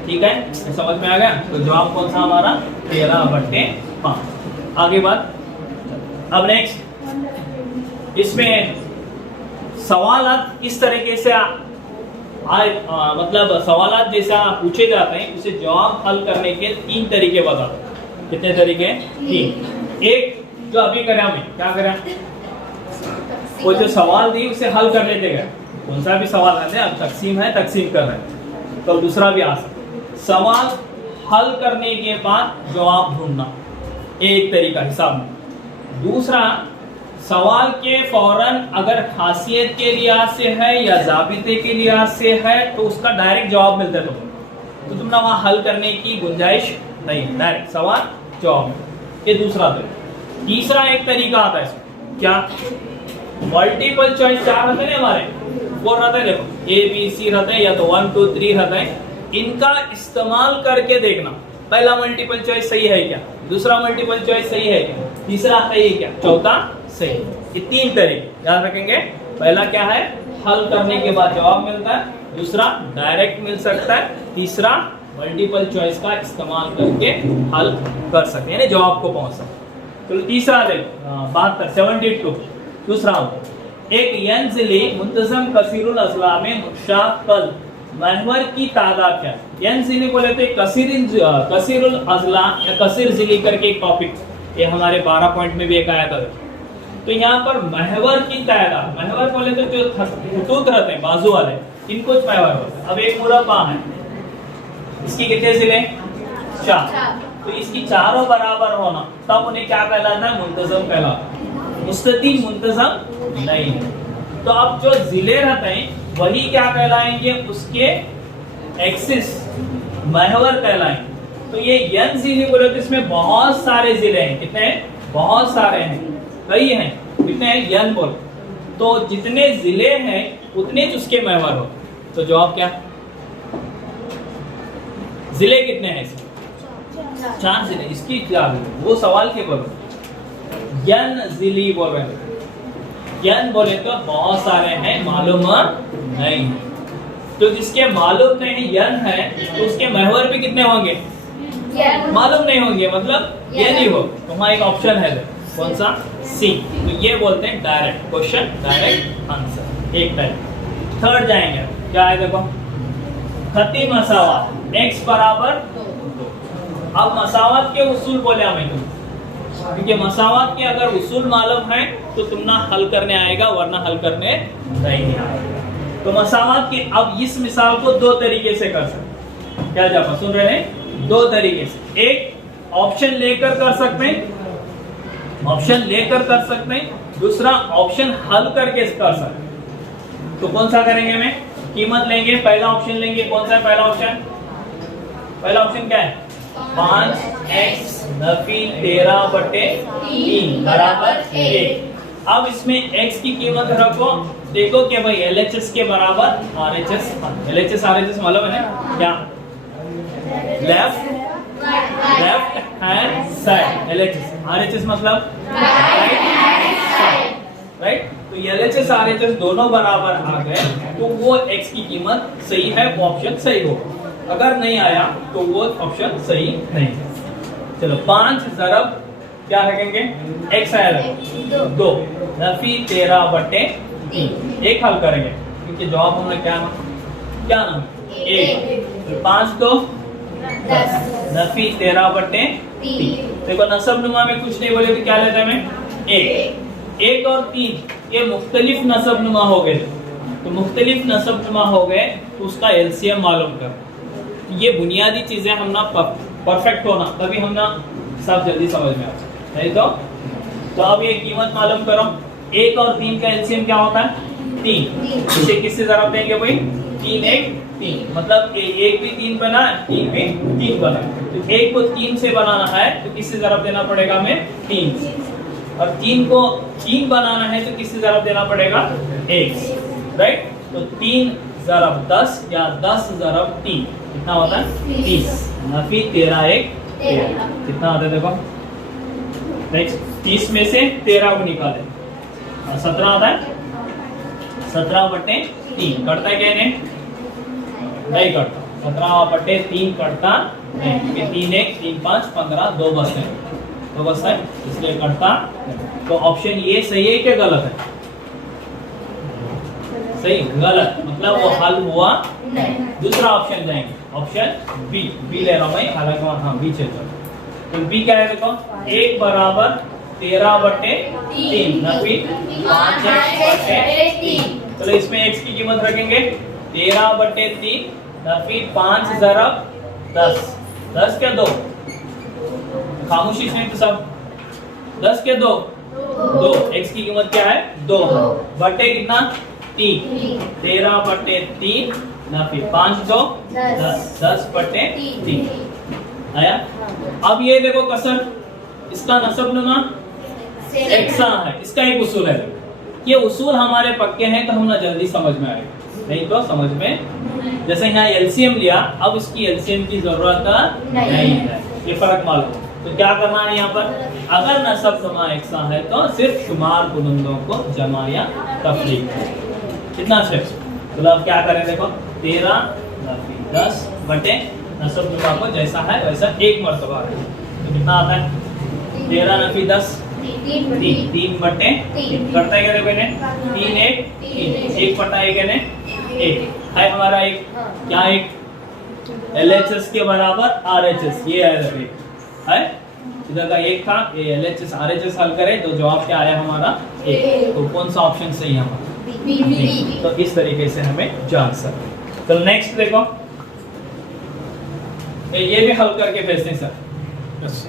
ठीक है, समझ में आ गया। तो जवाब कौन सा हमारा, 13/5। आगे बात, अब नेक्स्ट इसमें सवालात किस तरीके से मतलब सवालात जैसा पूछे जाते हैं, उसे जवाब हल करने के 3 तरीके बता दो। कितने तरीके, 3। एक जो अभी करें, हमें क्या करें, वो जो सवाल दी उसे हल कर लेते गए, कौन सा भी सवाल है, अब तकसीम है, तकसीम कर रहे हैं, तो दूसरा भी आ सकता। सवाल हल करने के बाद जवाब ढूंढना, एक तरीका हिसाब में। दूसरा, सवाल के फौरन अगर खासियत के लिहाज से है या जाबिते के लिहाज से है तो उसका डायरेक्ट जवाब मिलता है, तो तुमने वहां हल करने की गुंजाइश नहीं, डायरेक्ट सवाल जवाब, ये दूसरा तरीका। तीसरा एक तरीका आता है इसमें, क्या, मल्टीपल चॉइस 4 रहते हैं हमारे, 4 रहते हैं, देखो ए बी सी रहते हैं, या तो 1 2 3 रहते हैं, इनका इस्तेमाल करके देखना, पहला मल्टीपल चॉइस सही है क्या, दूसरा मल्टीपल चॉइस सही है क्या, तीसरा सही है क्या, चौथा सही। ये 3 तरीके याद रखेंगे। पहला क्या है, हल करने के बाद जवाब मिलता है, दूसरा डायरेक्ट मिल सकता है, तीसरा मल्टीपल चॉइस का इस्तेमाल करके हल कर सकते हैं, यानी जवाब को पहुंच सकते हैं। तो तीसरा देखो 72 दूसरा एक यंजिली मुंतजम कसीरुल अजला में मुशाकल महवर की तादाद क्या है। यंजिली बोले तो कसीरुल अजला या कसीर जिली करके एक टॉपिक ये हमारे 12 पॉइंट में भी एक आया था। तो यहाँ पर महवर की तादाद, महवर बोले तो जो खतूत रहते हैं बाजू वाले इनको महवर होता है। अब एक मुरब्बा है, इसकी कितने जिले 4, तो इसकी चारों बराबर होना तब उन्हें क्या कहलाता है, मुंतजम कहलाता है। मुस्ततिल मुंतजम नहीं है। तो अब जो जिले रहते हैं वही क्या कहलाएंगे, उसके एक्सिस महवर कहलाएंगे। तो ये यन जिले बोले तो इसमें बहुत सारे जिले हैं, कितने हैं, बहुत सारे हैं, कई हैं, कितने हैं यन बोल, तो जितने जिले हैं उतने उसके महवर हो। तो जवाब क्या, जिले कितने हैं इसके, 4 जिले। इसकी क्या वो सवाल के बोलो, यन जिली बोल रहे हैं, यन बोले तो बहुत सारे हैं, मालूम नहीं है। तो जिसके मालूम नहीं यन है तो उसके महवर भी कितने होंगे, मालूम नहीं होंगे, मतलब ये नहीं हो। तो वहां एक ऑप्शन है, कौन सा, सी। तो ये बोलते हैं डायरेक्ट क्वेश्चन, डायरेक्ट आंसर, एक टाइप। थर्ड जाएंगे, क्या है देखो, खती मसावात x बराबर 2। अब मसावात के उसूल बोले हमें, क्योंकि मसावात के अगर उसूल मालूम है तो तुम ना हल करने आएगा, वरना हल करने नहीं आएगा। तो मसावात के अब इस मिसाल को 2 तरीके से कर सकते हैं। क्या जापा सुन रहे हैं, 2 तरीके से। एक ऑप्शन लेकर कर सकते हैं, ऑप्शन लेकर कर सकते हैं, दूसरा ऑप्शन हल करके कर सकते हैं। तो कौन सा करेंगे, हमें कीमत लेंगे, पहला ऑप्शन लेंगे। कौन सा है पहला ऑप्शन, पहला ऑप्शन क्या है, 5x नफी 13/3 बराबर 1। अब इसमें x की कीमत रखो, देखो कि भाई LHS के बराबर RHS, LHS RHS मालूम है ना क्या, left hand side, LHS RHS मतलब राइट हैंड साइड, राइट। तो LHS RHS दोनों बराबर आ गए तो वो x की कीमत सही है, वो ऑप्शन सही होगा। अगर नहीं आया तो वो ऑप्शन सही नहीं है। चलो 5 ज़रब क्या रखेंगे, x आएगा 2 नफी 13/3, एक हल करेंगे क्योंकि जवाब हमने क्या नाम 1। 5 2 10 नफी 13/3। देखो नसब नुमा में कुछ नहीं बोले तो क्या लेते हैं, 1 और 3 ये मुख्तलिफ नसब नुमा हो गए। तो मुख्तलिफ नसब नुमा हो गए तो उसका LCM मालूम कर। ये बुनियादी चीजें हम ना परफेक्ट होना तभी हम ना सब जल्दी समझ में आता नहीं तो अब ये कीमत मालूम करो। 1 और 3 का LCM क्या होता है, 3। इसे किससे ज़रब देंगे भाई, 3 1 3, मतलब 1 भी 3 बना, 3 भी 3 बना। तो 1 को 3 से बनाना है तो किससे ज़रब देना पड़ेगा हमें, 3 से। और 3 को 3 बनाना है तो किससे ज़रब देना पड़ेगा, 1 से, राइट। तो 3 ज़रब 10 या 10 ज़रब 3 कितना होता है, 30 नफी 13 1 13 कितना होता है देखो, नेक्स्ट 30 में से 13 को निकाले 17 आता है, 17/3 कटता है क्या नहीं कटता, 17/3 कटता नहीं, क्योंकि 3 1 3 5 15 2 बस है इसलिए कटता। तो ऑप्शन ये सही है क्या गलत है, सही गलत, मतलब वो हल हुआ नहीं। दूसरा ऑप्शन जाएंगे, ऑप्शन बी ले रहा हूं मैं, हालांकि हाँ बी चल। तो बी क्या है देखो, 1 बराबर 13/3 नफी 5x/3। चलो इसमें x की कीमत रखेंगे 13/3 नफी 5 ज़रब 10, 10 के 2, खामोशी से तो सब 10 के 2 x की कीमत क्या है 2 बटे कितना 3, 13/3 नफी 5 2 10/3 आया। अब ये देखो कसर, इसका नसब नुमा एक्सा है, इसका एक उसूल है। ये उसूल हमारे पक्के हैं तो हम ना जल्दी समझ में आएगा, नहीं तो समझ में, जैसे यहाँ LCM लिया अब इसकी LCM की जरूरत नहीं है, ये फर्क मालूम। तो क्या करना है यहाँ पर, अगर नसब जमा एकसा है तो सिर्फ शुमार कुनंदों को जमा या तफरीक है। कितना स्टेप्स, तो अब क्या करें, देखो 13 नफी 10 बटे नसब जुमा को जैसा है वैसा एक मरतबा है, तो कितना आता है 13 नफी 10 3 बटे 3 करता है क्या, देखो इन्हें 3 1 3 1 बटा 1 इन्हें 1 है हमारा एक, क्या एक LHS के बराबर RHS, ये है इधर का एक था, ये LHS RHS हल करें तो जवाब क्या आया हमारा एक, तो कौन सा ऑप्शन सही है हमारा, तो इस तरीके से हमें जान सकते। तो नेक्स्ट देखो, ये भी हल करके भेजते हैं सर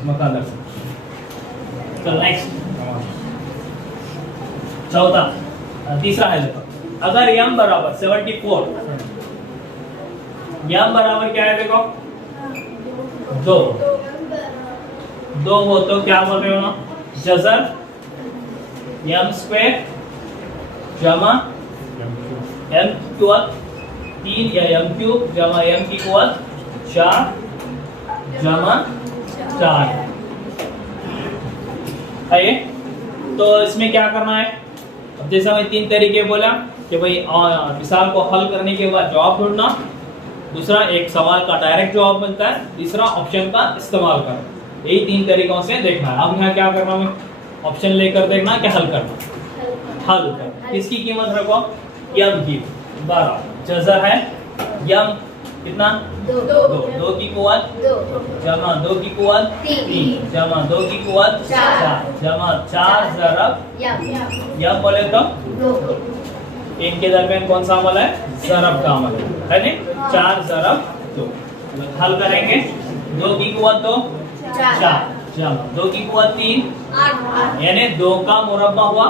मकादर से। तो नेक्स्ट चौथा तीसरा है, देखो अगर m बराबर 74, m बराबर क्या है, देखो 2 हो तो क्या बोल रहे हो ना, जज़र m स्क्वायर जमा m की कुवत 3 या m क्यूब जमा m की कुवत 4 जमा 4 है। तो इसमें क्या करना है, अब जैसा मैं 3 तरीके बोला कि भाई मिसाल को हल करने के बाद जवाब ढूंढना, दूसरा एक सवाल का डायरेक्ट जवाब मिलता है, तीसरा ऑप्शन का इस्तेमाल करना, यही 3 तरीकों से देखना है। अब यहाँ क्या करना है, ऑप्शन लेकर देखना क्या हल करना, हल करना। किसकी कीमत रखो, m की 12, जज़र है m कितना 2 की कुवत जमा 2 की कुवत 3 जमा 2 की कुवत 4 जमा 4 ज़रब यम बोले तो इनके दरमियान कौन सा अमल है, ज़रब का अमल है नहीं, 4 ज़रब 2। हल करेंगे 2 की कुवत 2 4 जमा 2 की कुवत 3 यानी 2 का मुरब्बा हुआ,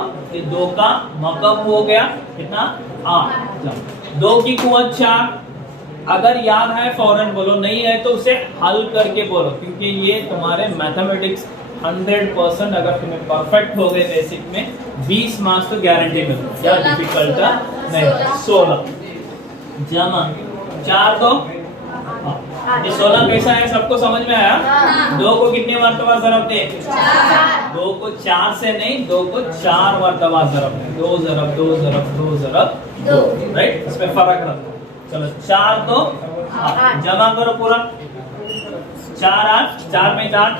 2 का मकब हो गया कितना 8, 2 की कुवत 4। अगर याद है फौरन बोलो, नहीं है तो उसे हल करके बोलो, क्योंकि ये तुम्हारे मैथमेटिक्स 100% अगर तुम्हें परफेक्ट हो गए बेसिक में 20 मार्क्स तो गारंटी मिलती है, क्या डिफिकल्ट नहीं। 16 जमा 4 2 ये 16 कैसा है सबको समझ में आया, 2 को कितने मरतबा ज़रब दे, 2 को 4 से नहीं, 2 को 4 मरतबा ज़रब दे, 2 ज़रब 2 ज़रब 2 ज़रब 2, राइट, इसमें फर्क रखो। चलो 4 तो जमा करो पूरा, 4 8 4 में 8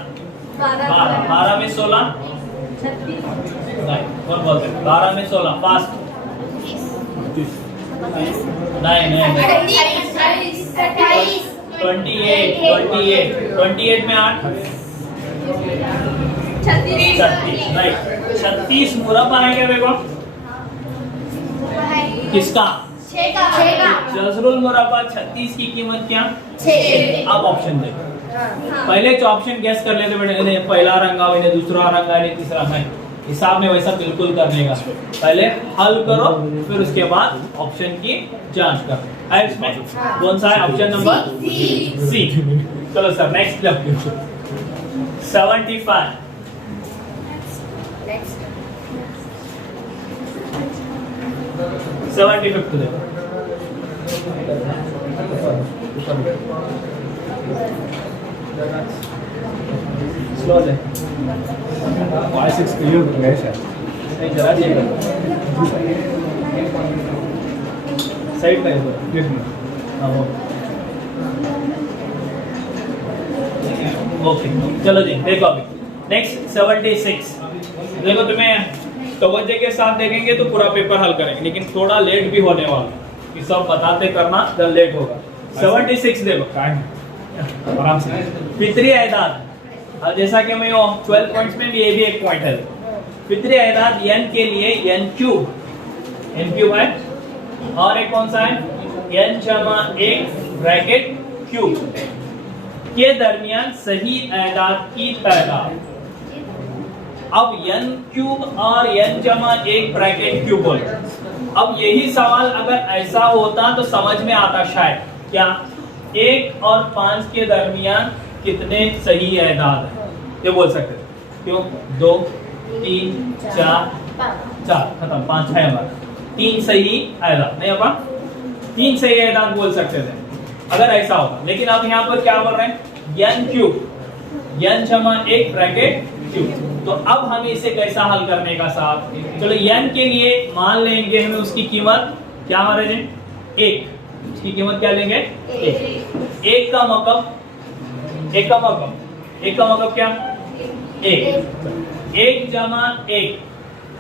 12 में 16 कौन बोलते हैं 12 में 16 फास्ट नहीं 28 में 8 36 राइट, 36 मुरब्बा है क्या, देखो किसका, जज़रुल मुरब्बा 36 की कीमत क्या 6। अब ऑप्शन देखो, पहले जो ऑप्शन गैस कर लेते बेटे, पहला रंगा इन्हें दूसरा रंगा इन्हें तीसरा है, हिसाब में वैसा बिल्कुल करने का, पहले हल करो फिर उसके बाद ऑप्शन की जांच करो। है इसमें कौन सा है, ऑप्शन नंबर सी। चलो सर नेक्स्ट 75 75 देखो, स्लो है 5-6 क्लियर हो गए सर, नहीं जरा चेक करो साइड पे हाँ ओके। चलो जी देखो अभी नेक्स्ट 76 देखो, तुम्हें तवज्जो के साथ देखेंगे तो पूरा पेपर हल करेंगे, लेकिन थोड़ा लेट भी होने वाला कि सब बताते करना जब लेट होगा। 76 देखो आराम से फितरी एदाद, अब जैसा कि मैं 12 पॉइंट्स में भी ये भी एक पॉइंट है, फितरी एदाद n के लिए n क्यूब है, और एक कौन सा है n जमा 1 ब्रैकेट क्यूब के दरमियान सही एदाद की तादाद। अब n क्यूब और n जमा 1 ब्रैकेट क्यूब बोल, अब यही सवाल अगर ऐसा होता तो समझ में आता शायद, क्या 1 और 5 के दरमियान कितने सही एदाद है ये बोल सकते थे, क्यों 2 3 4 खत्म, 5 है हमारा, 3 सही एदाद नहीं होगा, 3 सही एदाद बोल सकते थे अगर ऐसा होता। लेकिन अब यहाँ पर क्या बोल रहे हैं n क्यूब, n जमा 1 ब्रैकेट q। तो अब हमें इसे कैसा हल करने का साहब, चलो n के लिए मान लेंगे हमें उसकी कीमत क्या आ रहे हैं 1, उसकी कीमत क्या लेंगे 1 का मतलब 1 का मतलब क्या 1 जमा 1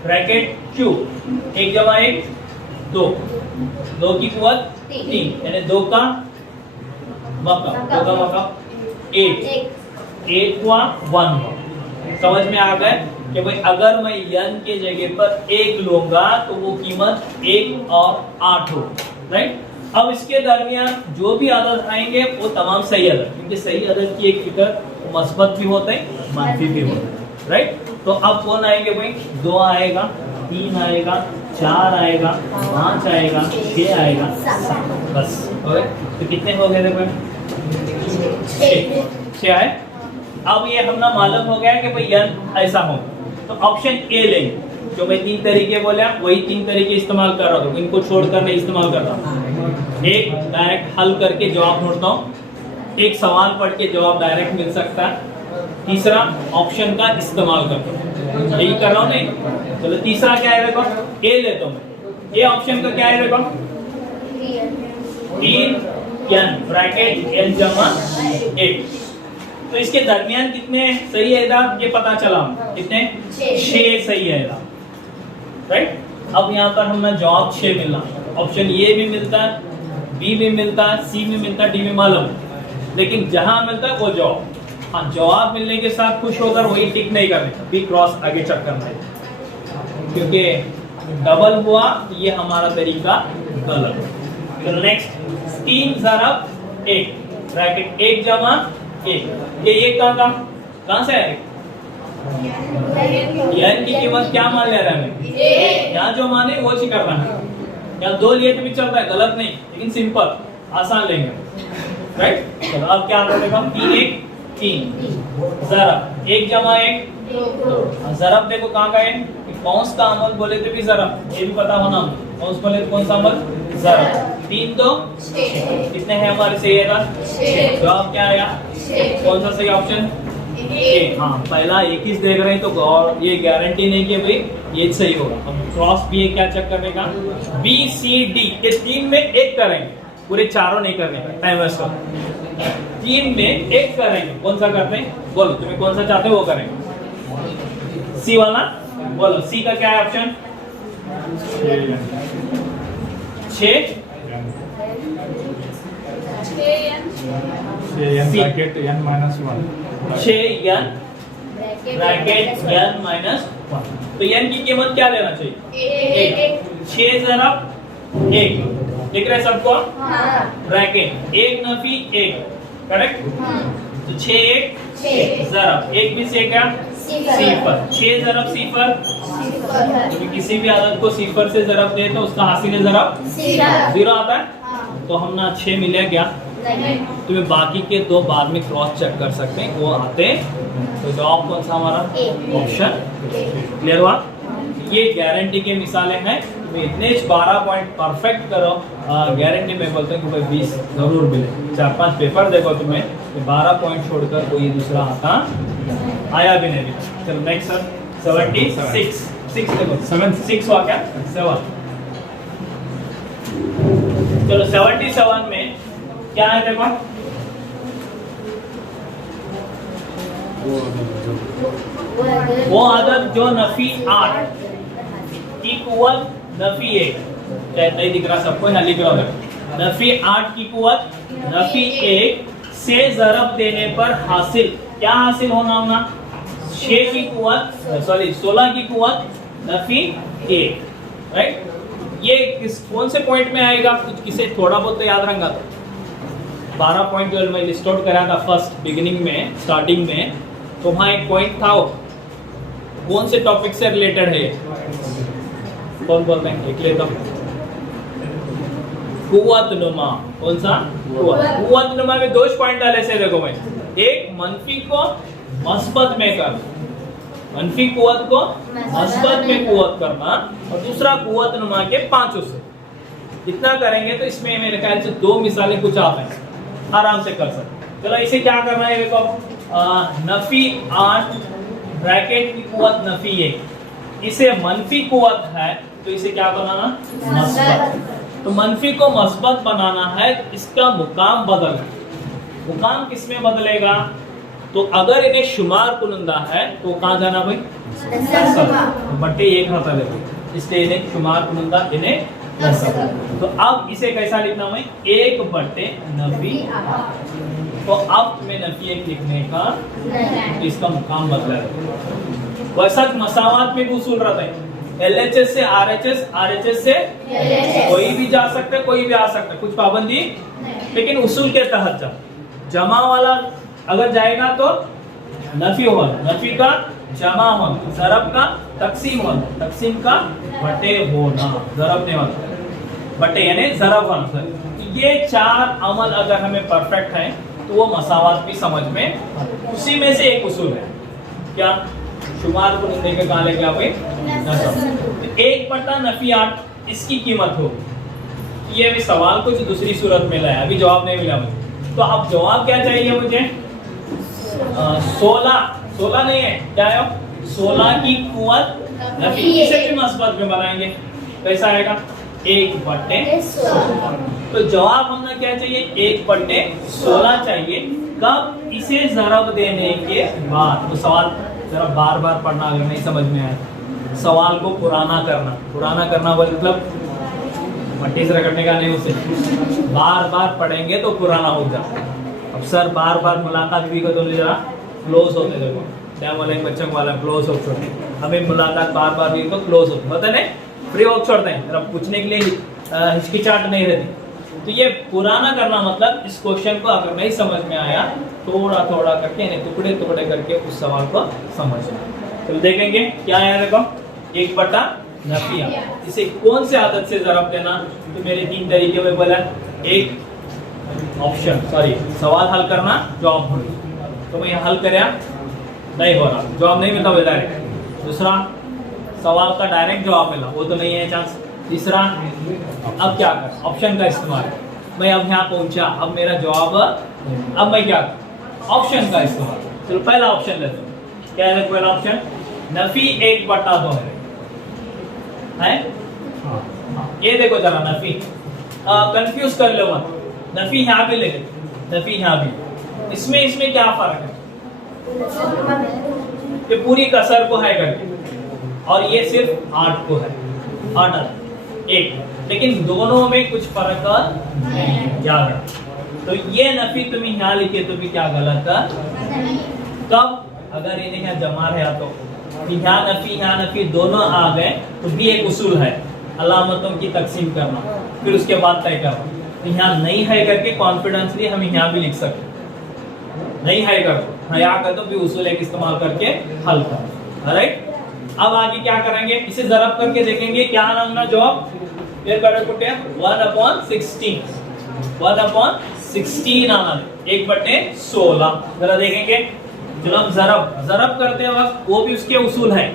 ब्रैकेट q, 1 जमा 1 2 की कुवत 3, यानी 2 का मतलब 8 हुआ 1 हुआ। समझ में आ गए कि भाई अगर मैं n के जगह पर 1 लूंगा तो वो कीमत 1 और 8 हो, राइट। अब इसके दरमियान जो भी अदद आएंगे वो तमाम सही अदद, क्योंकि सही अदद की एक फिक्र मस्बत भी होते हैं मनफी भी होते हैं, राइट। तो अब कौन आएंगे भाई 2 आएगा, 3 आएगा, 4 आएगा, 5 आएगा, 6 आएगा, बस ओके। तो कितने हो गए थे 6 आए। अब ये हमने मालूम हो गया कि भाई n ऐसा हो, तो ऑप्शन ए लेंगे। जो मैं 3 तरीके बोले वही 3 तरीके इस्तेमाल कर रहा हूँ, इनको छोड़कर नहीं इस्तेमाल कर रहा हूँ। एक डायरेक्ट हल करके जवाब ढूंढता हूँ, एक सवाल पढ़ के जवाब डायरेक्ट मिल सकता है, तीसरा ऑप्शन का इस्तेमाल करता हूँ। यही कर रहा हूँ नहीं। चलो तीसरा क्या है देखो, ए लेता हूँ मैं। ये ऑप्शन का क्या है देखो 3 n ब्रैकेट n जमा 1। तो इसके दरमियान कितने सही है ये पता चला, कितने 6 सही है, राइट। अब यहाँ पर हमें जवाब 6 मिलना, ऑप्शन ए भी मिलता है, बी भी मिलता है, सी भी मिलता है, डी भी मालूम, लेकिन जहां मिलता है वो जवाब। हाँ, जवाब मिलने के साथ खुश होकर वही टिक नहीं करने, बी क्रॉस आगे चेक करना है, क्योंकि डबल हुआ ये हमारा तरीका गलत। तो नेक्स्ट 3 ज़रब 1 ब्रैकेट 1 जमा 1, ये कहाँ से है n की कीमत क्या मान ले रहा है, यहाँ जो माने वो ही करना है। यहाँ 2 लिए तो भी चलता है, गलत नहीं, लेकिन सिंपल आसान लेंगे, राइट। चलो अब क्या करेगा 3 1 3 ज़रब 1 जमा 1 2। ज़रब देखो कहाँ का है, कौंस का अमल बोले तो भी ज़रब, ये भी पता होना, कौंस बोले तो कौन सा अमल ज़रब। 3 2 6, कितने हैं हमारे सही है, जवाब क्या आएगा, कौन सा सही ऑप्शन ए। हाँ, पहला एक ही देख रहे हैं तो और ये गारंटी नहीं कि भाई ये सही होगा। हम क्रॉस भी क्या चेक करने का, बी सी डी ये 3 में एक करेंगे, पूरे चारों नहीं करने का, टाइम वेस्ट कर। 3 में एक करेंगे, कौन सा करते हैं बोलो, तुम्हें कौन सा चाहते हो वो करेंगे, सी वाला बोलो। सी का क्या है option 6 bracket n minus 1, 6 n bracket n minus 1। तो n की कीमत क्या लेना चाहिए 6 ज़रब 1, लिख रहे सबको, ब्रैकेट 1 नफी 1, करेक्ट। तो 6 1 ज़रब 1 भी से क्या सिफर, 6 ज़रब सिफर, तो किसी भी आदत को सिफर से ज़रब दे तो उसका हासिल ज़रब 0 आता है। तो हमने 6 मिले क्या, तुम्हें बाकी के 2 बाद में क्रॉस चेक कर सकते हैं, वो आते हैं। तो जवाब कौन सा हमारा ऑप्शन, क्लियर हुआ। ये गारंटी के मिसालें हैं, इतने 12 पॉइंट परफेक्ट करो, गारंटी में बोलते हैं कि भाई 20 जरूर मिले। 4-5 पेपर देखो तुम्हें तो 12 पॉइंट छोड़कर कोई दूसरा आता आया भी नहीं। चलो नेक्स्ट सर 76 6 देखो 6 हुआ क्या 7। चलो 77 में क्या है देखो, वो आदत जो नफी 8 की कुवत नफी 1, शायद नहीं दिख रहा सबको, यहाँ लिख रहा हूँ, नफी 8 की कुवत नफी 1 से ज़रब देने पर हासिल क्या हासिल होना 6 की कुवत 16 की कुवत नफी 1, राइट। ये कौन से पॉइंट में आएगा, कुछ किसे थोड़ा बहुत तो याद रहेगा। तो 12 पॉइंट जो मैं लिस्ट आउट करा था फर्स्ट बिगिनिंग में स्टार्टिंग में, तो वहाँ एक पॉइंट था, कौन से टॉपिक से रिलेटेड है, कौन बोलते हैं, लिख लेता हूँ, कुव्वत नुमा। कौन सा कुव्वत नुमा में 2 पॉइंट डाले से देखो मैं, एक मनफी को मस्बत में कर, मनफी कुव्वत को मस्बत में कुव्वत करना, और दूसरा कुव्वत नुमा के 5 से। इतना करेंगे तो इसमें मेरे ख्याल से 2 मिसालें कुछ आते हैं, आराम से कर सकते। चलो इसे क्या करना है देखो, नफी 8 ब्रैकेट की कुव्वत नफी 1, इसे मनफी कुव्वत है तो इसे क्या बनाना, मस्बत। तो मनफी को मस्बत बनाना है, इसका मुकाम बदलना। मुकाम किसमें बदलेगा, तो अगर इन्हें शुमार कुनंदा है तो कहाँ जाना भाई, तो बट्टे एक हटा लेते, इसलिए इन्हें शुमार कुनंदा, इन्हें नसब। तो अब इसे कैसा लिखना भाई, 1 बट्टे नफी। तो अब में नफी 1 लिखने का इसका मुकाम बदला है। वैसा मसावात में भी उसूल रहता है, LHS से RHS, RHS से कोई भी जा सकता है, कोई भी आ सकता है, कुछ पाबंदी, लेकिन उसूल के तहत जमा वाला अगर जाएगा तो नफी होना, नफी का जमा होना, ज़रब का तकसीम होना, तकसीम का बटे होना, ज़रब नहीं होना, बटे यानी ज़रब होना। ये 4 अमल अगर हमें परफेक्ट है तो वो मसावात भी समझ में। उसी में से एक उसूल है क्या, शुमार को नहीं देकर कहाँ लेके आओगे, नसब। 1 बटा नफी 8 इसकी कीमत हो, ये भी सवाल कुछ दूसरी सूरत में लाया, अभी जवाब नहीं मिला मुझे। तो अब जवाब क्या चाहिए मुझे, 16 नहीं है, क्या है 16 की कुव्वत नफी, इसे भी मस्बत में बनाएंगे, कैसा आएगा 1 बटे 16। तो जवाब हमने क्या चाहिए, 1 बटे 16 चाहिए। कब, इसे ज़रब देने के बाद। तो सवाल जरा बार बार पढ़ना, अगर नहीं समझ में आया सवाल को पुराना करना मतलब मट्टी से रगड़ने का नहीं, उसे बार बार पढ़ेंगे तो पुराना हो जाता। अब सर बार बार मुलाकात भी को तो जरा क्लोज होते, देखो डैम वाले बच्चों वाला क्लोज हो छोड़ते, हमें मुलाकात बार बार भी तो क्लोज होती, पता नहीं फ्री हो छोड़ते हैं, जरा पूछने के लिए हिचकिचाहट नहीं रहती। तो ये पुराना करना मतलब इस क्वेश्चन को अगर नहीं समझ में आया थोड़ा थोड़ा करके, यानी टुकड़े टुकड़े करके उस सवाल को समझना। तो देखेंगे क्या है, देखो 1 बटा नफी 8, इसे कौन से आदत से ज़रब देना, तो मेरे 3 तरीके में बोला। एक ऑप्शन, सवाल हल करना, जवाब ढूंढना, तो मैं हल करया नहीं हो रहा, जवाब नहीं मिलता डायरेक्ट। दूसरा, सवाल का डायरेक्ट जवाब मिला, वो तो नहीं है चांस। तीसरा, अब क्या कर, ऑप्शन का इस्तेमाल। मैं अब यहाँ पहुंचा, अब मेरा जवाब, अब मैं क्या कर, ऑप्शन का इस्तेमाल। चलो पहला ऑप्शन लेते हैं, क्या है पहला ऑप्शन, नफी 1 बटा 2 है। ये देखो जरा नफी, कंफ्यूज कर लो मत, नफी यहाँ भी ले, नफी यहाँ भी, इसमें क्या फर्क है, ये पूरी कसर को है करके और ये सिर्फ 8 को है, 8 1, लेकिन दोनों में कुछ फर्क नहीं, याद रखो। तो ये नफी तुम यहाँ लिखे तो भी क्या गलत है। तब अगर इन्हें यहाँ जमा है तो यहाँ नफी दोनों आ गए तो भी एक उसूल है, अलामतों की तकसीम करना, फिर उसके बाद तय करना। तो यहाँ नहीं है करके कॉन्फिडेंसली हम यहाँ भी लिख सकते, नहीं है कर हया कर तो भी उसूल एक इस्तेमाल करके हल कर। राइट, अब आगे क्या करेंगे, इसे ज़रब करके देखेंगे क्या आना जवाब, फिर करें कुटे 1/16, 1/16 आना, 1 बटे 16। जरा देखेंगे, चलो हम ज़रब करते वक्त वो भी उसके उसूल है।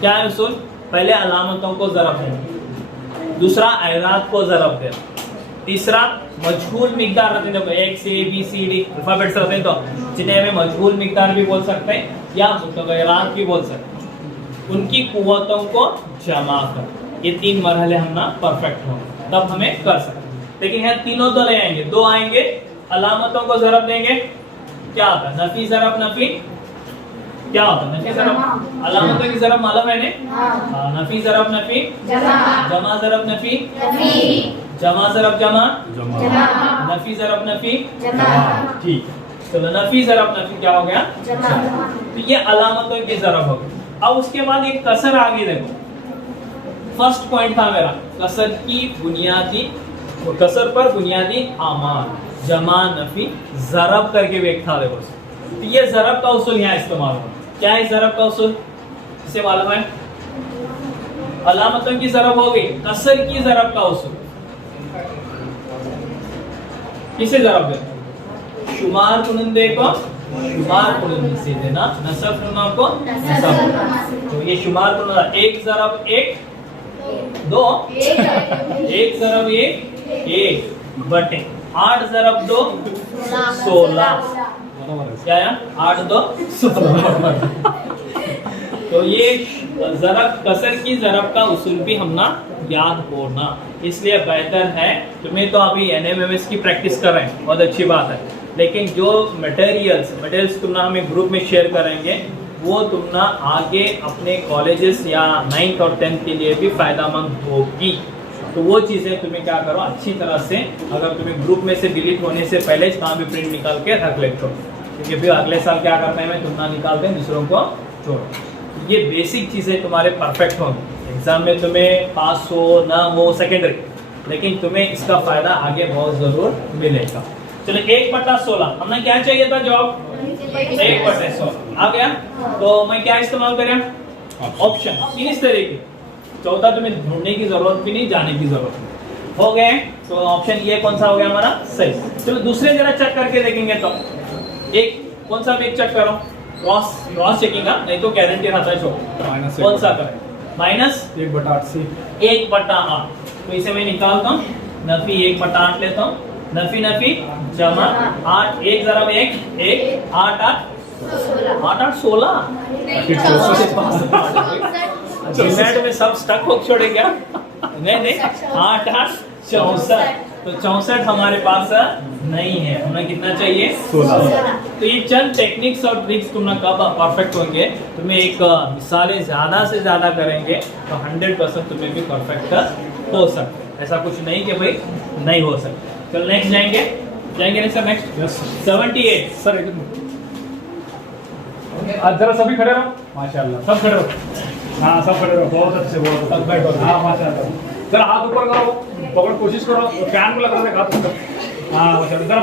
क्या है उसूल, पहले अलामतों को ज़रब देना, दूसरा अयरात को ज़रब देना, तीसरा मजहूल मिकदार रहते हैं, 1 से ABCD अल्फाबेट्स रहते हैं, तो जिन्हें हमें मजहूल मिकदार भी बोल सकते हैं या मुतग़य्यरात भी बोल सकते हैं, उनकी कुव्वतों को जमा कर। ये 3 मरहले हम ना परफेक्ट हो तब हमें कर सकते। लेकिन यहाँ तीनों तो नहीं आएंगे, 2 आएंगे। अलामतों को ज़रब देंगे, क्या होता है नफी ज़रब नफी, क्या होता है नफी ज़रब, अलामतों की ज़रब मालूम है ने, नफी ज़रब नफी, जमा ज़रब नफी, जमा ज़रब जमा, नफी ज़रब नफी, ठीक है। चलो नफी ज़रब नफी क्या हो गया, तो ये अलामतों की ज़रब हो गई। अब उसके बाद एक कसर आ गई, देखो फर्स्ट पॉइंट था मेरा कसर की बुनियादी, कसर पर बुनियादी आमाल, जमा नफी ज़रब करके भी एक था, देखो तो ये ज़रब का उसूल यहाँ इस्तेमाल हुआ। क्या है ज़रब का उसूल, इसे मालूम है, अलामतों की ज़रब हो गई, कसर की ज़रब का उसूल किसे ज़रब देना, शुमार कुनंदे को शुमार कुनंदे से देना, नसब नुमा को नसब। तो ये शुमार कुनंदा 1 ज़रब 1 2, 1 ज़रब 1 1 बटे 8 ज़रब 2 16, बरोबर आहे. क्या आया 8 2 16। तो ये ज़रब कसर की ज़रब का उसूल भी हमना याद होना, इसलिए बेहतर है तुम्हें तो अभी NMMS की प्रैक्टिस कर रहे हैं, बहुत अच्छी बात है, लेकिन जो मटेरियल्स तुम ना हमें ग्रुप में शेयर करेंगे वो तुम ना आगे अपने कॉलेजेस या 9th और 10th के लिए भी फ़ायदेमंद होगी। तो वो चीज़ें तुम्हें क्या करो अच्छी तरह से, अगर तुम्हें ग्रुप में से डिलीट होने से पहले कहाँ भी प्रिंट निकाल के रख लेते हो, क्योंकि फिर अगले साल क्या करते हैं तुम ना निकालते हैं दूसरों को छोड़ो। ये बेसिक चीज़ें तुम्हारे परफेक्ट होंगी, एग्जाम में तुम्हें पास हो ना हो सेकेंडरी, लेकिन तुम्हें इसका फ़ायदा आगे बहुत ज़रूर मिलेगा। चलो 1/16 हमने क्या चाहिए था जॉब 1/16 आ गया, तो मैं क्या इस्तेमाल करें ऑप्शन इस तरीके, चौथा तुम्हें ढूंढने की जरूरत भी नहीं, जाने की जरूरत नहीं, हो गए। तो ऑप्शन ये कौन सा हो गया हमारा सही। चलो दूसरे जरा चेक करके देखेंगे, तो एक कौन सा भी एक चेक करो, क्रॉस चेकिंग का, नहीं तो गारंटी रहता है -1 कौन सा करें -1/8 से 1/8, तो इसे मैं निकालता हूँ, नफी 1/8 लेता हूँ, नफी जमा 8 1 जरा 1 8 8 16 जीमेट में सब स्टक हो छोड़े क्या? नहीं 8 8 64, तो 64 हमारे पास नहीं है, हमें कितना चाहिए 16। तो ये चंद टेक्निक्स और ट्रिक्स तुम कब परफेक्ट होंगे, तुम्हें एक मिसालें ज़्यादा से ज़्यादा करेंगे तो 100% तुम्हें भी परफेक्ट हो सकते, ऐसा कुछ नहीं कि भाई नहीं हो सकते। चलो नेक्स्ट जाएंगे नहीं सर, नेक्स्ट यस 78 सर एक मिनट, आज जरा सभी खड़े रहो, माशाल्लाह सब खड़े रहो, हाँ सब खड़े रहो, बहुत अच्छे बहुत अच्छे, बैठो, हाँ माशाल्लाह, जरा हाथ ऊपर करो, पकड़ कोशिश करो, फैन को लगा दे हाथ ऊपर, हाँ माशाल्लाह, जरा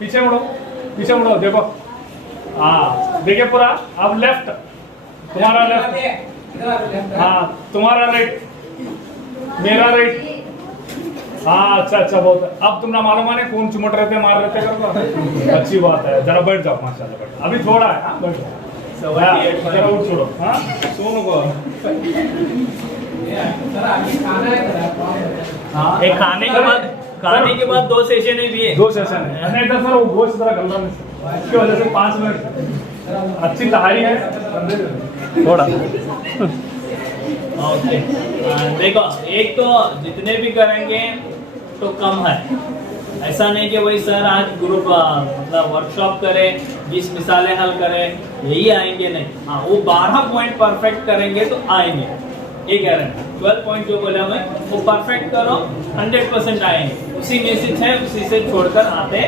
पीछे मुड़ो देखो, हाँ देखिए पूरा, अब लेफ्ट तुम्हारा लेफ्ट, हाँ तुम्हारा राइट, मेरा राइट, हाँ अच्छा बहुत, अब तुम ना मालूम है कौन चुमट रहे थे मार रहे थे करो, अच्छी बात है, जरा बैठ जाओ माशाल्लाह, बैठ अभी थोड़ा है, हाँ बैठ जाओ, जरा उठ छोड़ो, हाँ सोनो को, हाँ एक खाने के बाद 2 सेशन भी है, 2 सेशन है, नहीं इधर सर वो गोश्त जरा गल रहा है, इसकी वजह से 5 मिनट अच्छी तहारी है थोड़ा। ओके देखो, एक तो जितने भी करेंगे तो कम है, ऐसा नहीं कि भाई सर आज ग्रुप मतलब वर्कशॉप करें 20 मिसालें हल करें यही आएंगे, नहीं, हाँ वो 12 पॉइंट परफेक्ट करेंगे तो आएंगे, ये गारंटी। 12 पॉइंट जो बोला मैं वो परफेक्ट करो 100% आएंगे, उसी में से है उसी से छोड़कर आते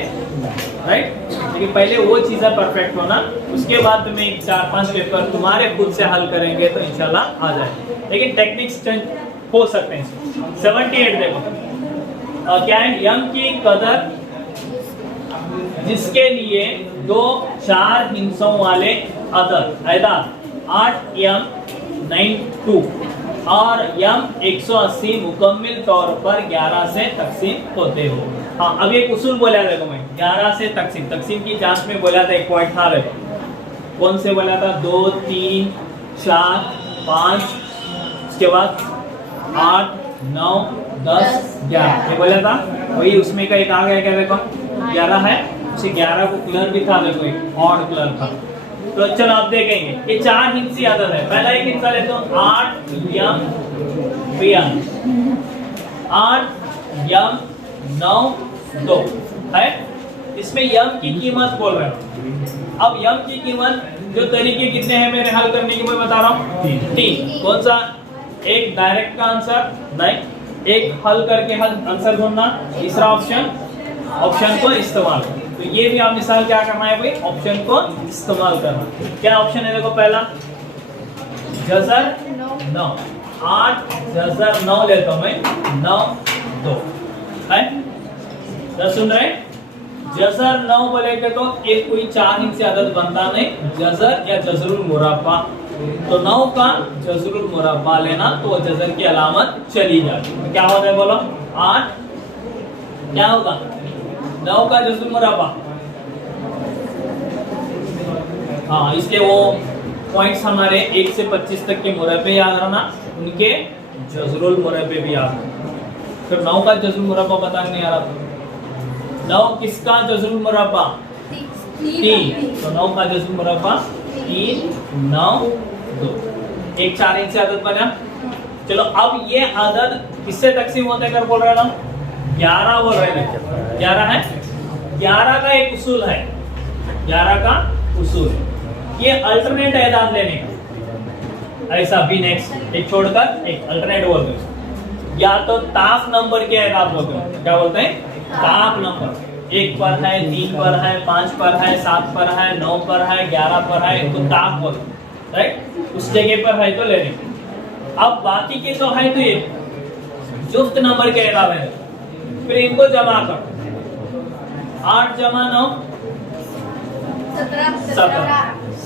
राइट, लेकिन पहले वो चीज़ें परफेक्ट होना, उसके बाद तुम्हें 4-5 पेपर तुम्हारे खुद से हल करेंगे तो इंशाल्लाह आ जाए, लेकिन टेक्निक्स चेंज हो सकते हैं। 78 देखो, क्या है यम की कदर जिसके लिए 2 4 हिस्सों वाले अदाद 8 यम 92 और यम 180 मुकम्मल तौर पर 11 से तकसीम होते हो। हाँ अब एक उसूल बोला देखो, मैं 11 से तकसीम की जांच में बोला था, एक पॉइंट था देखो, कौन से बोला था 2 3 4 5, उसके बाद 8 9 10 11 ये बोला था, वही उसमें का एक आ गया, क्या देखो 11 है, उसे 11 को कलर भी था देखो, एक ऑड कलर था। तो चलो आप देखेंगे ये 4 हिस्से आदत है, पहला एक हिस्सा लेते हो 8 यम 9 2 है, इसमें यम की कीमत बोल रहे हो। अब यम की कीमत जो तरीके कितने हैं मेरे हल करने की मैं बता रहा हूँ 3। कौन सा, एक डायरेक्ट का आंसर नहीं, एक हल करके आंसर ढूंढना, तीसरा ऑप्शन को इस्तेमाल करना। तो ये भी आप मिसाल क्या करना है भाई, ऑप्शन को इस्तेमाल करना। क्या ऑप्शन है देखो, पहला जजर 9, 8 जजर 9 लेता हूं मैं, 9 2 है, तो सुन रहे जजर 9 बोलेंगे तो एक कोई 4 इंच से अदद बनता नहीं, जजर या जजरुल मुरब्बा, तो 9 का जजरुल मुरब्बा लेना तो जजर की अलामत चली जाती है। क्या होता है बोलो, 8 क्या होगा 9 का जजरुल मुरब्बा, हाँ इसलिए वो पॉइंट्स हमारे 1 से 25 तक के मुरब्बे याद रखना, उनके जजरुल मुरब्बे भी याद रखना। फिर 9 का जजरुल मुरब्बा पता नहीं आ रहा था, 9 किसका जजरुल मुरब्बा, 3, तो 9 का जज्ब मुरब्बा 3 9 2, एक 4 इंच से आदत बना। चलो अब ये आदत किससे तकसीम होते हैं, कर बोल रहे हो ना 11 बोल रहे हैं, 11 है। 11 का एक उसूल है, 11 का उसूल ये अल्टरनेट एदाद लेने का, ऐसा भी नेक्स्ट एक छोड़कर एक अल्टरनेट बोलते हैं, या तो ताक नंबर के एदाद बोलते हैं। क्या बोलते हैं? ताक नंबर। 1 पर है, 3 पर है, 5 पर है, 7 पर है, 9 पर है, 11 पर है, तो ताक बोलते हैं, राइट। उस जगह पर है तो लेने। अब बाकी के तो है तो ये जुफ्त नंबर के एदाद है, फिर इनको जमा कर 8 जमा 9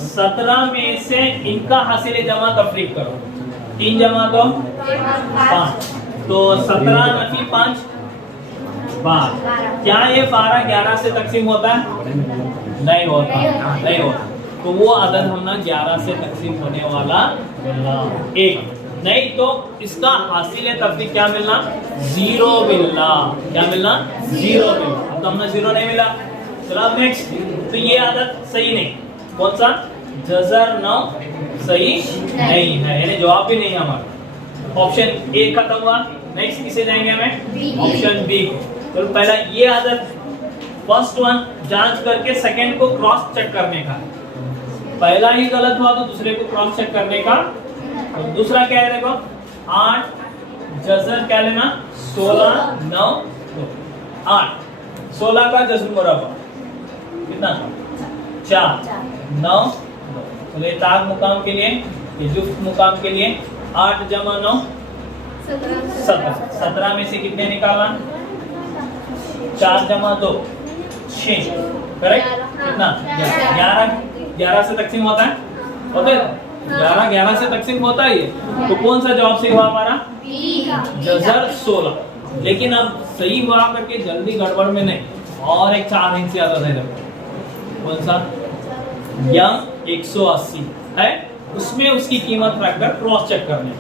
17 में से इनका हासिल जमा तफरीक करो, 3 जमा 2 5, तो 17 नफी 5 12। क्या ये 12 11 से तकसीम होता है? नहीं होता, नहीं होता। तो वो अदद हम ना 11 से तकसीम होने वाला मिलना एक, नहीं तो इसका हासिल तफरीक क्या मिलना? 0 मिलना। क्या मिलना? 0 मिलना। अब तो हमने 0 नहीं मिला। चलो अब नेक्स्ट, तो ये आदत सही नहीं। कौन सा? जज़र 9 सही नहीं है, यानी जवाब भी नहीं हमारा। ऑप्शन ए खत्म हुआ। नेक्स्ट किसे जाएंगे हमें? Option B. तो पहला ये आदत फर्स्ट वन जांच करके सेकंड को क्रॉस चेक करने का, पहला ही गलत हुआ तो दूसरे को क्रॉस चेक करने का। तो दूसरा क्या है देखो, 8 जज़र क्या लेना? 16 9 2 8, 16 का जज़र मुरब्बा कितना? 4 9 2। तो ये ताक मुकाम के लिए, ये जुफ्त मुकाम के लिए 8 जमा 9 17, 17 में से कितने निकालना? 4 जमा 2 6, करेक्ट। कितना? 11 से तकसीम होता है, होता है 11 से तकसीम होता है ये। तो कौन सा जवाब सही हुआ हमारा? जज़र 16। लेकिन अब सही हुआ करके जल्दी गड़बड़ में नहीं, और एक 4 इंच से ज्यादा है। कौन सा? यम 180 है, उसमें उसकी कीमत रखकर क्रॉस चेक करने।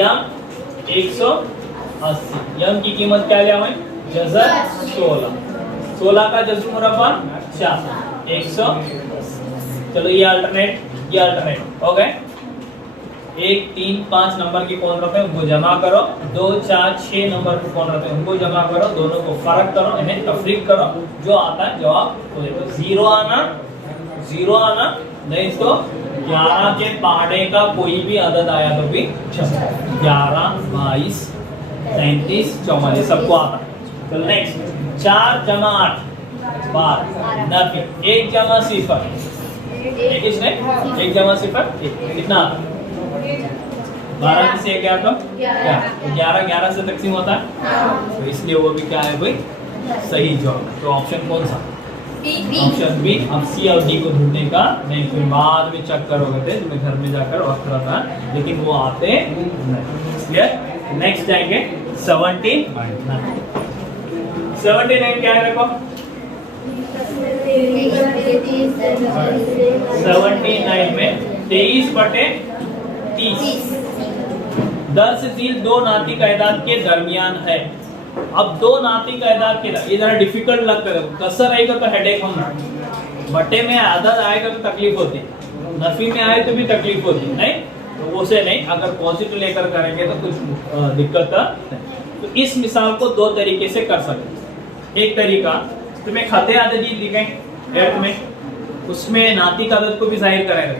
यम 180, यम की कीमत क्या लिया हमें? जज़र 16 का जज़र मुरब्बा 4 100। चलो ये अल्टरनेट हो गए। 1 3 5 नंबर की कौन रहते हैं उनको जमा करो, 2 4 6 नंबर के कौन रहते हैं उनको जमा करो, दोनों को फर्क करो, इन्हें तफरीक करो, जो आता है जवाब वो देखो। 0 आना नहीं तो 11 के पहाड़े का कोई भी अदद आया तो भी 11 22 33 44 सबको आता है। चलो नेक्स्ट, 4 जमा 8 12 नफी, 1 जमा 0 एक इसने 1 जमा 0 कितना आता? 12 में से क्या था? 11 से तकसीम होता है, तो इसलिए वो भी क्या है भाई? सही जवाब। तो ऑप्शन कौन सा? Option B. अब सी और डी को ढूंढने का नहीं, फिर बाद में चेक करोगे थे तुम्हें घर में जाकर वक्त रहता, लेकिन वो आते नहीं, इसलिए नेक्स्ट जाएंगे 79 क्या है देखो? 79 में 23/30 दर्स झील 2 नातिक एदाद के दरमियान है। अब 2 नातिक एदाद के, ये जरा डिफिकल्ट लगता है, कसर आएगा तो हेडेक होना, बटे में आदत आएगा तो तकलीफ होती, नफी में आए तो भी तकलीफ होती नहीं, तो उसे नहीं। अगर पॉजिटिव लेकर करेंगे तो कुछ दिक्कत नहीं। तो इस मिसाल को 2 तरीके से कर सकते। एक तरीका, तुम्हें खते आददी दिखे एर्थ में, उसमें नातिक आदत को भी जाहिर करेगा।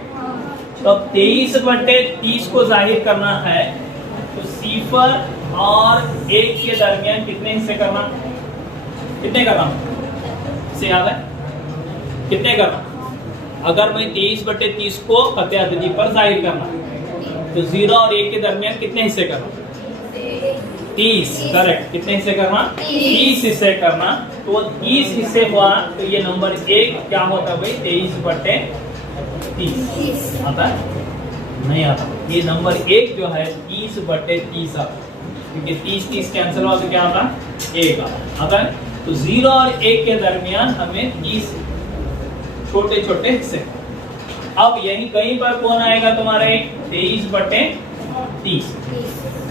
तो अब 23/30 को जाहिर करना है, तो 0 और 1 के दरमियान कितने हिस्से करना? कितने करना से याद है? कितने करना? अगर मैं 23/30 को खते आददी पर जाहिर करना, तो 0 और 1 के दरमियान कितने हिस्से करना? 30, करेक्ट। कितने हिस्से करना? 30 हिस्से करना। तो 30 हिस्से हुआ तो ये नंबर 1 क्या होता है भाई? 23/30 आता है? नहीं आता। ये नंबर 1 जो है 30/30 आता, क्योंकि 30 कैंसिल हुआ तो क्या आता? 1 आता है। तो 0 और 1 के दरमियान हमें 30 छोटे छोटे हिस्से। अब यही कहीं पर कौन आएगा तुम्हारे? 23/30।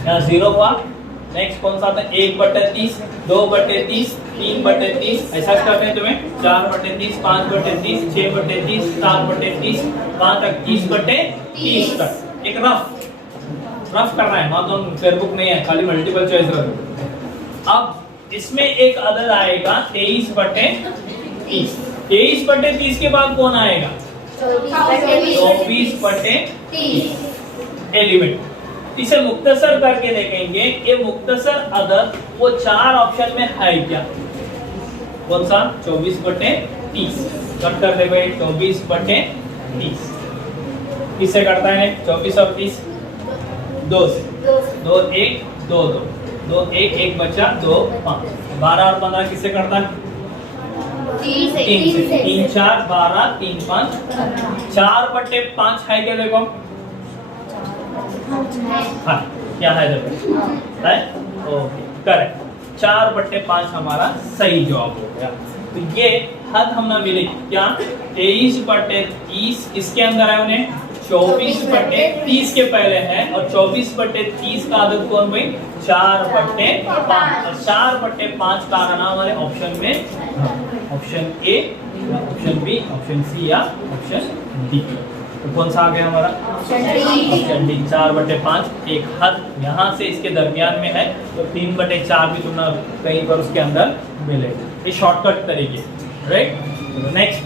यहाँ 0 हुआ, नेक्स्ट कौन सा था? 1/30, 2/30, 3/30, ऐसा करते हैं तुम्हें 4/30, 5/30, 6/30, 7/30, 5 तक 30/30 तक। एक रफ करना है, वहां तो फेयरबुक नहीं है, खाली मल्टीपल चॉइस रख। अब इसमें एक अदद आएगा 23/30। 23/30 के बाद कौन आएगा? 24/30 एलिमेंट। इसे मुख्तसर करके देखेंगे, ये मुख्तसर अदद वो 4 ऑप्शन में है क्या? कौन सा? 24/30। कट कर दे भाई 24/30। किससे करता है? 24 और 30 2 से, 2 1 2 2 2 1 1 बचा 2 5। 12 और 15 किससे करता है? 3 से। 3 4 12 3 5 4/5 है क्या? देखो हाँ क्या है? देखो है ओके करेक्ट। 4/5 हमारा सही जवाब हो गया। तो ये हद हमने मिली क्या? 23/30 इसके अंदर है, उन्हें 24/30 के पहले है, और 24/30 का आदत कौन भाई? 4/5। और 4/5 का आना हमारे ऑप्शन में option A, option B, option C या ऑप्शन डी। तो कौन सा आ गया हमारा? Option D 4/5। एक हद यहाँ से इसके दरमियान में है, तो 3/4 भी तुमने कहीं पर उसके अंदर मिलेगा। ये शॉर्टकट तरीके, राइट। नेक्स्ट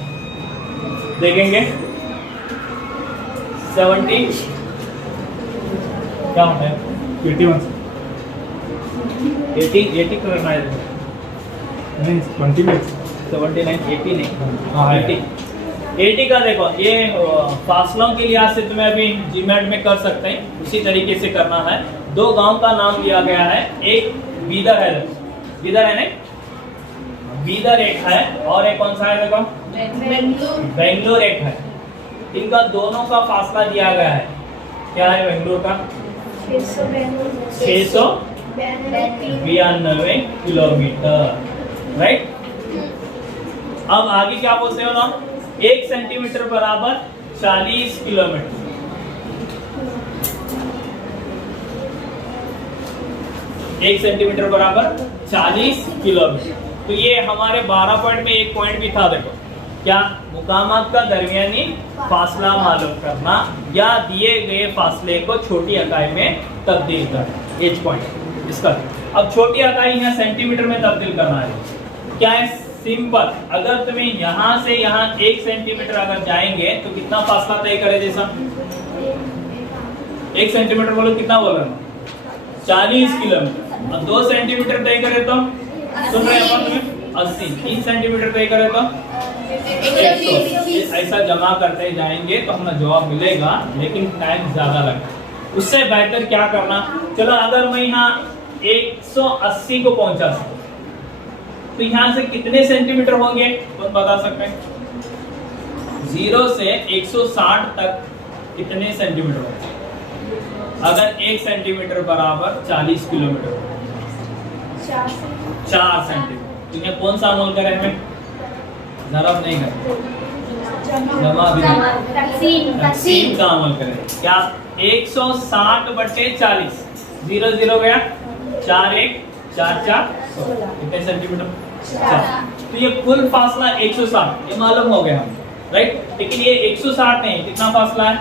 देखेंगे 70 क्या होता है? 81 80 करना है, नहीं 20 मिनट्स 79 80 नहीं, हाँ 80 का देखो, ये फासलों के लिहाज से तुम्हें अभी जीमेट में कर सकते हैं, उसी तरीके से करना है। 2 गांव का नाम लिया गया है, एक बीदर है, बीदर है नहीं, बीदर एक है, और एक कौन सा है? देखो बेंगलोर एक है। इनका दोनों का फासला दिया गया है, क्या है बेंगलोर का? 692 किलोमीटर, राइट। अब आगे क्या बोलते हो ना? 1 सेंटीमीटर बराबर 40 किलोमीटर। 1 सेंटीमीटर बराबर 40 किलोमीटर। तो ये हमारे 12 पॉइंट में एक पॉइंट भी था, देखो क्या? मुकामात का दरमियानी फासला मालूम करना या दिए गए फासले को छोटी इकाई में तब्दील करना, एच पॉइंट इसका। अब छोटी इकाई यहाँ सेंटीमीटर में तब्दील करना है, क्या है? सिंपल। अगर तुम्हें यहाँ से यहाँ 1 सेंटीमीटर अगर जाएंगे तो कितना फासला तय करे? जैसा 1 सेंटीमीटर बोलो, कितना बोल रहे हो? 40 किलोमीटर। और 2 सेंटीमीटर तय करे तो सुन रहे हैं तुम्हें 80। 3 सेंटीमीटर तय करे तो 100। ऐसा जमा करते जाएंगे तो हमें जवाब मिलेगा, लेकिन टाइम ज्यादा लगेगा। उससे बेहतर क्या करना? चलो अगर मैं यहाँ 180 को पहुंचा सकूं तो यहाँ से कितने सेंटीमीटर होंगे? कौन बता सकते हैं? 0 से 160 तक कितने सेंटीमीटर होंगे? अगर 1 सेंटीमीटर बराबर 40 किलोमीटर, 4 सेंटीमीटर। तो ये कौन सा अमल करें? हमें ज़रब नहीं करें, जमा भी नहीं, तक़सीम का अमल करें। क्या? 160/40, 0 0 गया, 4 1 4 4 कितने सेंटीमीटर? 4। तो ये कुल फासला 160, ये मालूम हो गया हम, राइट। लेकिन ये 160 नहीं, कितना फासला है?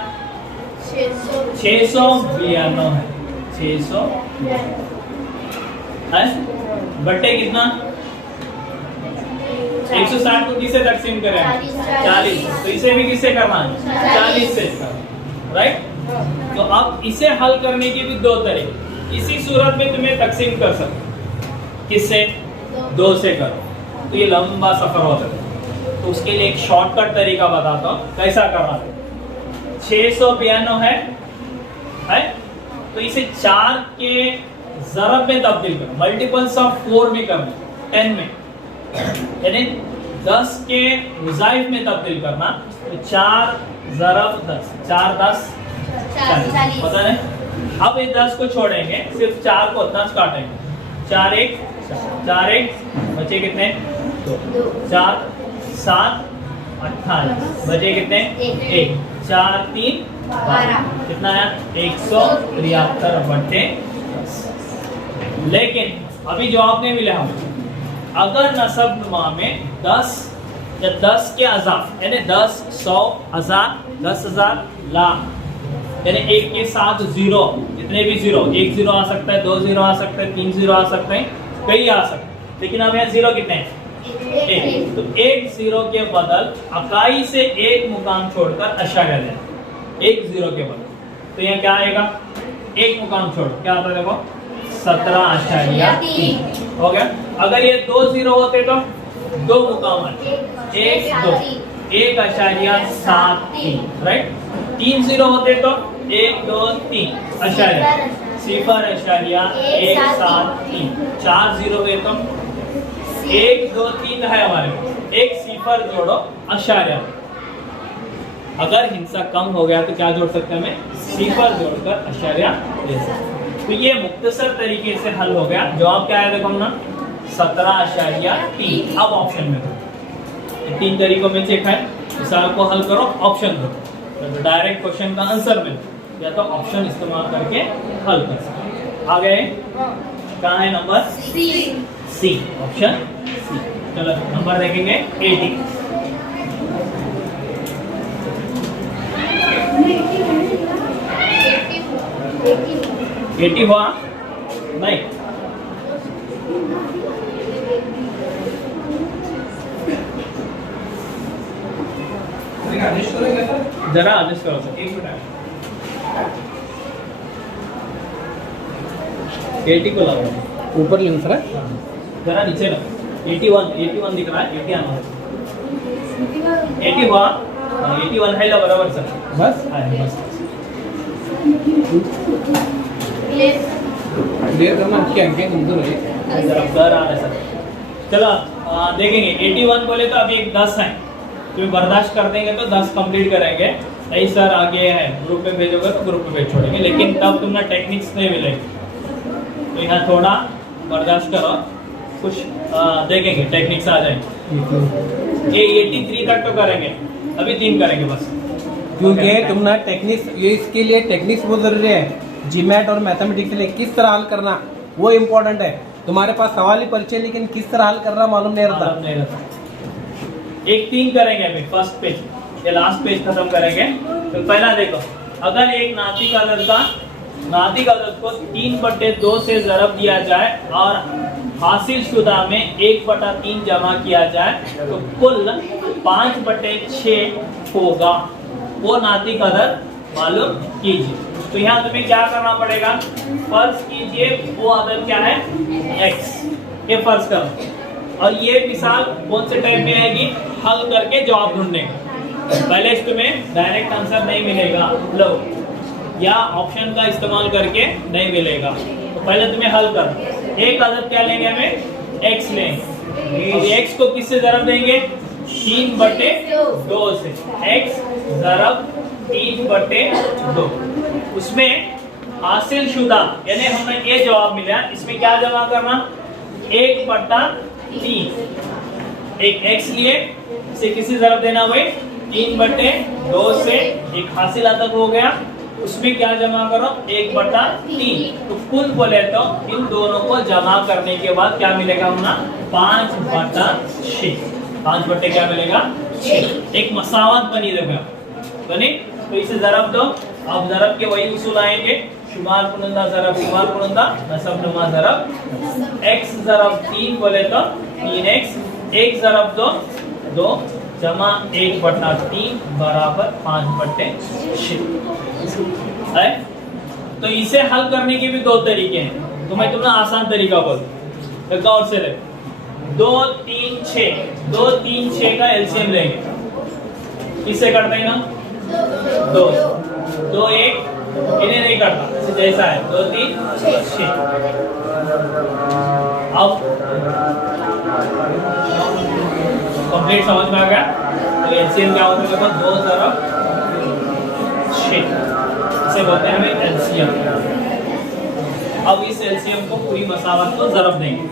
692 है, 600 है बटे कितना? 160 को किससे तकसीम करें? 40। तो इसे भी किससे करना है? 40 से, राइट। तो अब इसे हल करने के भी 2 तरीके। इसी सूरत में तुम्हें तकसीम कर सकते, किससे? 2 से करो, तो ये लंबा सफर होता है। तो उसके लिए एक शॉर्टकट तरीका बताता हूँ कैसा करना है। 692 है, तो इसे 4 के ज़रब में तब्दील करो, मल्टीपल्स ऑफ 4 में करना, 10 में, यानी 10 के मुज़ाइफ में तब्दील करना। तो 4 ज़रब 10, 4 10 40, पता नहीं। अब ये 10 को छोड़ेंगे, सिर्फ 4 को 10 काटेंगे, 4 1 4 1 बचे कितने? 2 4 7 28 बचे कितने? 1 4 3 12 कितना है? 173/10। लेकिन अभी जवाब नहीं मिला हमें। अगर नसब नुमा में 10 या 10 के अज़ाफ यानी 10, 100, 1000, 10,000, लाख यानी एक के साथ जीरो, जितने भी जीरो, एक जीरो आ सकता है, 2 जीरो आ सकता है, 3 जीरो आ सकते हैं, कई आ सकते हैं, लेकिन अब यहाँ जीरो कितने हैं? एक। तो एक जीरो के बदल इकाई से एक मुकाम छोड़कर अशारिया देना, एक जीरो के बदल। तो यहाँ क्या आएगा? एक मुकाम छोड़ क्या आता है देखो 17.3 हो गया। अगर ये 2 जीरो होते तो 2 मुकाम है, 1, 2, 1.73 राइट। 3 जीरो होते तो 1, 2, 3 अशारिया 0.173। 4 जीरो हुए तो 1, 2, 3 है हमारे पास, एक सिफर जोड़ो अशारिया। अगर हिंसा कम हो गया तो क्या जोड़ सकते हैं? हमें सिफर जोड़कर अशारिया ले सकते हैं। तो ये मुख्तसर तरीके से हल हो गया। जवाब क्या है देखो ना 17.3। अब ऑप्शन में दो, 3 तरीकों में चेक है, मिसाल को हल करो, ऑप्शन दो, तो डायरेक्ट क्वेश्चन का आंसर मिले, या तो ऑप्शन इस्तेमाल करके हल कर सकते। आ गए? कहाँ है नंबर? सी, ऑप्शन सी। चलो नंबर देखेंगे 80। 80 हुआ नहीं? जरा एडजस्ट करो सर, एक मिनट। 80 को लगाओ, ऊपर लेना सर, जरा नीचे लो। 81 दिख रहा है, 80 आना है। 80 हुआ, 81 है लो बराबर सर, बस बस क्लियर करना क्या है अंदर है जरा डर आ रहा है सर। चलो देखेंगे 81 बोले तो अभी एक 10 है, तो बर्दाश्त कर देंगे तो 10 कंप्लीट करेंगे। नहीं सर आगे है, ग्रुप में भेजोगे तो ग्रुप में भेज छोड़ेंगे, लेकिन तब तुमने टेक्निक्स नहीं मिलेगी, तो यहाँ थोड़ा बर्दाश्त करो, कुछ देखेंगे टेक्निक्स आ जाएंगे। ये 83 तक तो करेंगे, अभी 3 करेंगे बस, क्योंकि तुमने टेक्निक्स, ये इसके लिए टेक्निक्स बहुत जरूरी है। जीमैट और मैथमेटिक्स के लिए किस तरह हल करना वो इम्पोर्टेंट है। तुम्हारे पास सवाल ही परिचय, लेकिन किस तरह हल करना मालूम नहीं रहता। एक 3 करेंगे अभी, फर्स्ट पेज, ये लास्ट पेज खत्म करेंगे। तो पहला देखो, अगर एक नातिक अदद को 3/2 से ज़रब दिया जाए और हासिल शुदा में 1/3 जमा किया जाए तो कुल 5/6 होगा। वो नातिक अदद मालूम कीजिए। तो यहाँ तुम्हें क्या करना पड़ेगा? फर्ज कीजिए वो अदद क्या है? x, ये फर्ज करो, और ये मिसाल कौन से टाइप में आएगी? हल करके जवाब ढूंढने का। पहले तुम्हें डायरेक्ट आंसर नहीं मिलेगा, लो, या ऑप्शन का इस्तेमाल करके नहीं मिलेगा, तो पहले तुम्हें हल कर। एक अदद क्या लेंगे? हमें x लेंगे, और x को किससे ज़रब देंगे? 3/2 से। x ज़रब 3/2, उसमें हासिल शुदा यानी हमें ये जवाब मिला, इसमें क्या जमा करना? 1/3। एक x लिए, इसे किसी ज़रब देना भाई 3/2 से, एक हासिल अदद हो गया, उसमें क्या जमा करो? 1/3। तो कुल बोले तो इन दोनों को जमा करने के बाद क्या मिलेगा? हमना 5/6। 5 क्या मिलेगा? 6। एक मसावत बनी देखो, बनी, तो इसे ज़रब दो। अब ज़रब के वही उसूल आएंगे, शुमार कुनंदा ज़रब शुमार कुनंदा, नसब नुमा ज़रब। x ज़रब 3 बोले तो 3x, 1 ज़रब 2 जमा 1/3 बराबर 5/6 है। तो इसे हल करने के भी 2 तरीके हैं, तो मैं तुम्हें आसान तरीका बोल और से 2, 3, 6, 2, 3, 6 का एलसीएम लेंगे, किससे करते हैं ना? 2, 1 इन्हें नहीं करता, जैसा है 2, 3, 6। अब कंप्लीट समझ में आ गया? तो एलसीएम क्या होता है? 2 ज़रब 6, इसे बोलते हैं हमें एलसीएम। अब इस एलसीएम को पूरी मसावत को ज़रब देंगे।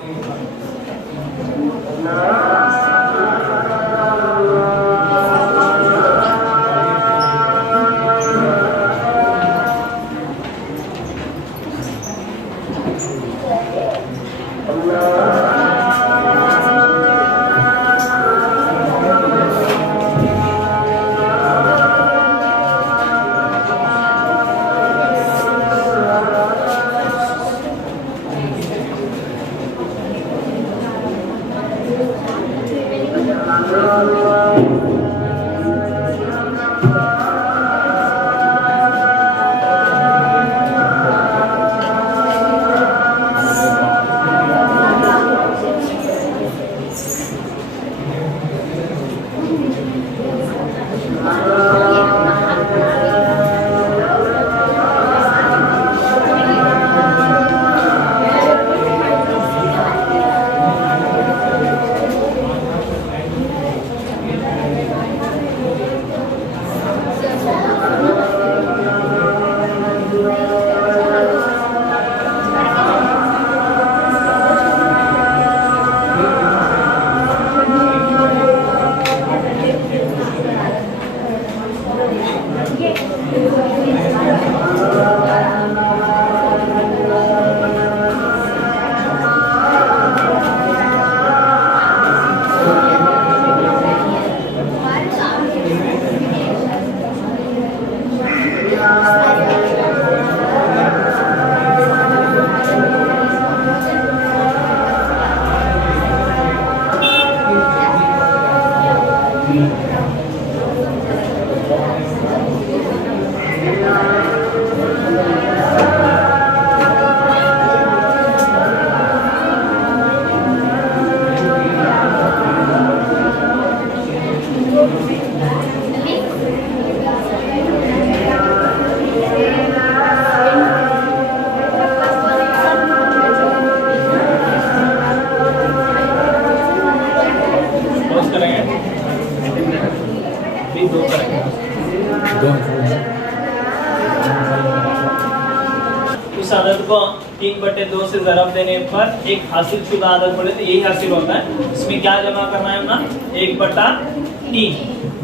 इस आदत को 3/2 से ज़रब देने पर एक हासिल शुदा आदत बोले तो यही हासिल होता है। इसमें क्या जमा करना है ना, 1/3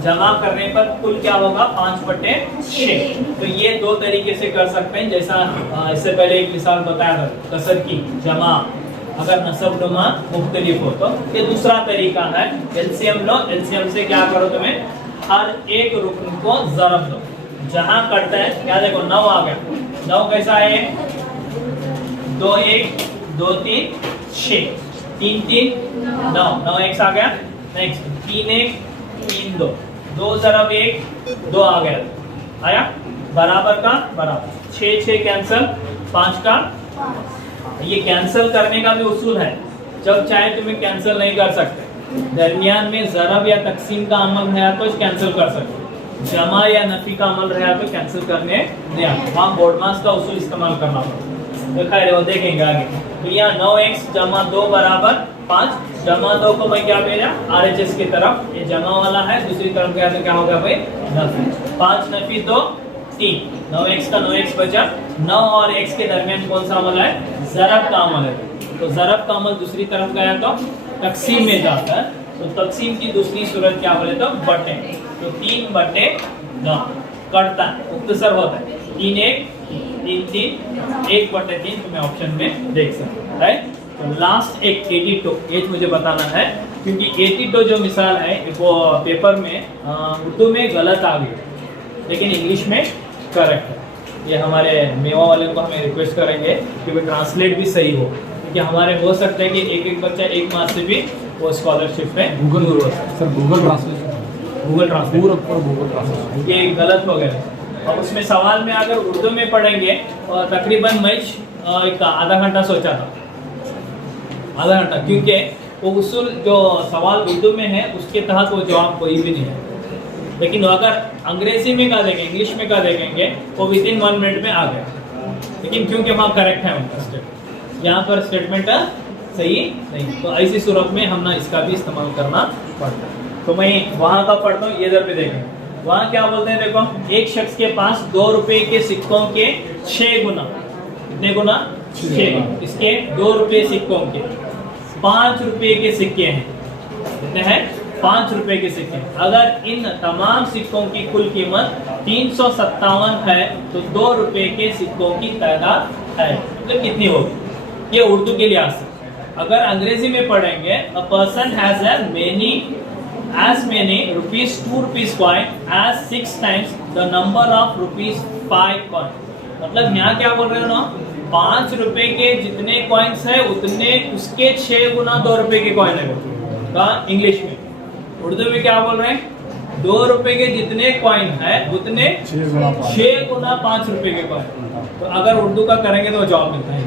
जमा करने पर कुल क्या होगा 5/6। तो ये दो तरीके से कर सकते हैं, जैसा इससे पहले एक मिसाल बताया था कसर की जमा अगर नसब नुमा मुख्तलिफ हो तो ये दूसरा तरीका है। एलसीएम लो, एलसीएम से क्या करो तुम्हें हर एक रुकन को ज़रब दो, जहां करता है क्या देखो 9 आ गया, 9 कैसा है 2 1 2 3 6 3 3 9 9 1 आ गया। नेक्स्ट 3 1 3 2 2 ज़रब 1 2 आ गया, आया बराबर का बराबर 6 6 कैंसिल 5 का। ये कैंसिल करने का भी उसूल है, जब चाहे तुम्हें कैंसिल नहीं कर सकते, दरमियान में ज़रब या तकसीम का अमल है तो कैंसिल कर सकते, जमा या नफी का अमल रहा तो कैंसिल करने नहीं आता, वहाँ बोर्ड मास का उसूल इस्तेमाल करना पड़ता। तो खैर वो देखेंगे आगे। तो यहाँ 9x जमा 2 बराबर 5, जमा 2 को मैं क्या भेजा RHS की तरफ, ये जमा वाला है, दूसरी तरफ गया तो क्या होगा भाई नफी, 5 नफी 2 3, 9x का 9x बचा, 9 और x के दरमियान कौन सा अमल है ज़रब का अमल है। तो ज़रब का अमल दूसरी तरफ गया तो तकसीम में जाता है, तो तकसीम की दूसरी सूरत क्या बोले तो बटे, तो 3/9 करता है, मुख्तसर होता है 3 1 3 3 1/3 तुम्हें ऑप्शन में देख सकते हो, राइट। तो लास्ट एक 82 एज मुझे बताना है, क्योंकि 82 जो मिसाल है वो पेपर में उर्दू में गलत आ गई लेकिन इंग्लिश में करेक्ट है। ये हमारे मेवा वाले को हमें रिक्वेस्ट करेंगे कि वो ट्रांसलेट भी सही हो, क्योंकि हमारे हो सकता है कि एक बच्चा एक मार्क्स से भी वो स्कॉलरशिप में गूगल दूर हो सकता है। Sir Google translation, Google translate पूरा गूगल ट्रांसलेशन ये गलत हो गया। और उसमें सवाल में अगर उर्दू में पढ़ेंगे और तकरीबन मैं एक आधा घंटा सोचा था, आधा घंटा, क्योंकि वो उसूल जो सवाल उर्दू में है उसके तहत वो जवाब कोई भी नहीं है। लेकिन अगर अंग्रेजी में का देखेंगे, इंग्लिश में का देखेंगे, वो विदिन 1 मिनट में आ गया, लेकिन क्योंकि वहाँ करेक्ट है उनका स्टेटमेंट, यहाँ पर स्टेटमेंट सही नहीं, तो ऐसी सूरत में हम ना इसका भी इस्तेमाल करना पड़ता है। तो मैं वहाँ का पढ़ता हूँ, ये इधर पे देखें, वहाँ क्या बोलते हैं देखो, एक शख्स के पास 2 रुपए के सिक्कों के 6 गुना, कितने गुना 6, इसके 2 रुपए सिक्कों के 5 रुपए के सिक्के हैं, कितने हैं 5 रुपए के सिक्के। अगर इन तमाम सिक्कों की कुल कीमत 357 है तो 2 रुपए के सिक्कों की तादाद है, मतलब कितनी होगी, ये उर्दू के लिहाज से। अगर अंग्रेजी में पढ़ेंगे, a person has as many rupees 2 rupees coin as 6 times the number of rupees 5 coin। मतलब यहाँ क्या बोल रहे हो ना, 5 रुपए के जितने कॉइन्स है उतने उसके 6 गुना 2 रुपए के कॉइन है। इंग्लिश में, उर्दू में क्या बोल रहे हैं, 2 रुपए के जितने कॉइन है उतने 6 गुना 5 रुपए के कॉइन। तो अगर उर्दू का करेंगे तो जवाब मिलता है।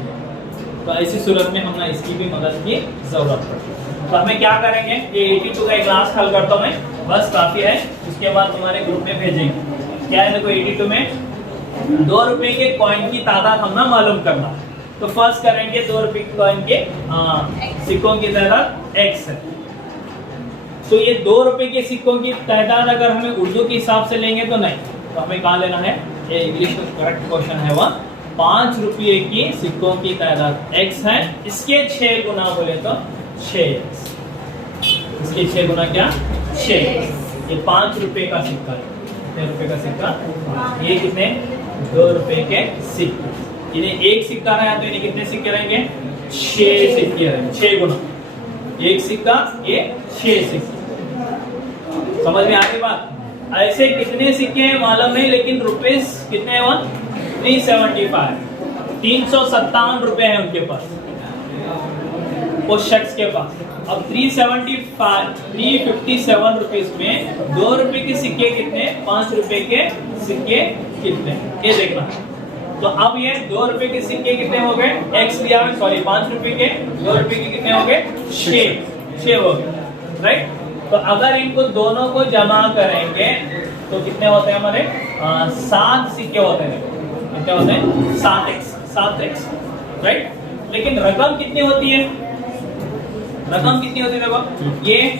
तो ऐसी सूरत में हम ना इसकी भी मदद की जरूरत पड़ती है। तो हमें क्या करेंगे, ये 82 का एक क्लास हल करता हूँ मैं, बस काफी है, उसके बाद तुम्हारे ग्रुप में भेजेंगे। क्या है देखो, 82 में 2 रुपए के कॉइन की तादाद हम ना मालूम करना। तो फर्स्ट करेंगे 2 रुपए के कॉइन के सिक्कों की तादाद x है। तो ये 2 रुपए के सिक्कों की तादाद अगर हमें उर्दू के हिसाब से लेंगे तो नहीं, तो हमें कहाँ लेना है, ये इंग्लिश का करेक्ट क्वेश्चन है, वह 5 रुपये की सिक्कों की तादाद x है, इसके 6 गुना बोले तो 6x, इसके 6 गुना क्या 6x। ये 5 रुपए का सिक्का है, कितने रुपए का सिक्का, ये कितने 2 रुपए के सिक्के, इन्हें एक सिक्का रहा है तो इन्हें कितने सिक्के रहेंगे 6 सिक्के रहेंगे, 6 गुना एक सिक्का, ये 6 सिक्के। समझ में आ गई बात। ऐसे कितने सिक्के हैं मालूम नहीं, लेकिन रुपीस कितने हैं, वहाँ 375, 357 रुपए हैं उनके पास, उस शख्स के पास। अब 357 रुपीस में 2 रुपए के सिक्के कितने, 5 रुपए के सिक्के कितने, ये देखना। तो अब ये 2 रुपए के सिक्के कितने हो गए, एक्स लिया है, सॉरी 5 रुपए के, 2 रुपए के कितने हो गए 6 हो गए, राइट। तो अगर इनको दोनों को जमा करेंगे तो कितने होते हैं हमारे 7 सिक्के होते हैं, कितने होते हैं 7x, राइट। लेकिन रकम कितनी होती है, रकम कितनी होती है देखो, ये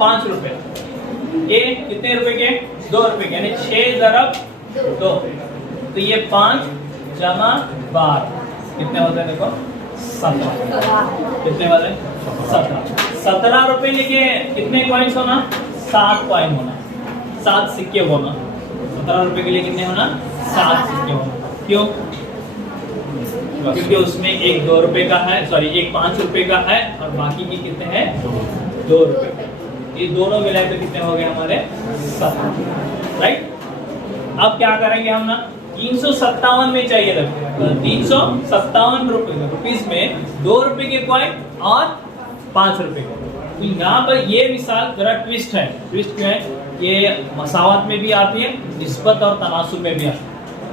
5 रुपए, ये कितने रुपए के 2 रुपए के, यानी 6 ज़रब 2। तो ये 5 जमा 12 कितने होते हैं देखो 17। कितने वाले 17 रुपए लेके कितने कॉइन्स होना 7 कॉइन होना 7 सिक्के होना 17 रुपए के लिए कितने होना 7 सिक्के होना। क्यों? क्योंकि उसमें एक 2 रुपए का है, सॉरी एक 5 रुपए का है और बाकी के कितने हैं 2 रुपए। ये दोनों मिलाए तो कितने हो गए हमारे 7, राइट। अब क्या करेंगे हम ना 357 में चाहिए था, 357 रुपीज में 2 रुपए के कॉइन और 5 रुपए के। तो यहाँ पर ये मिसाल जरा ट्विस्ट है। ट्विस्ट क्यों है? ये मसावत में भी आती है, निस्बत और तनासुब में भी आती है।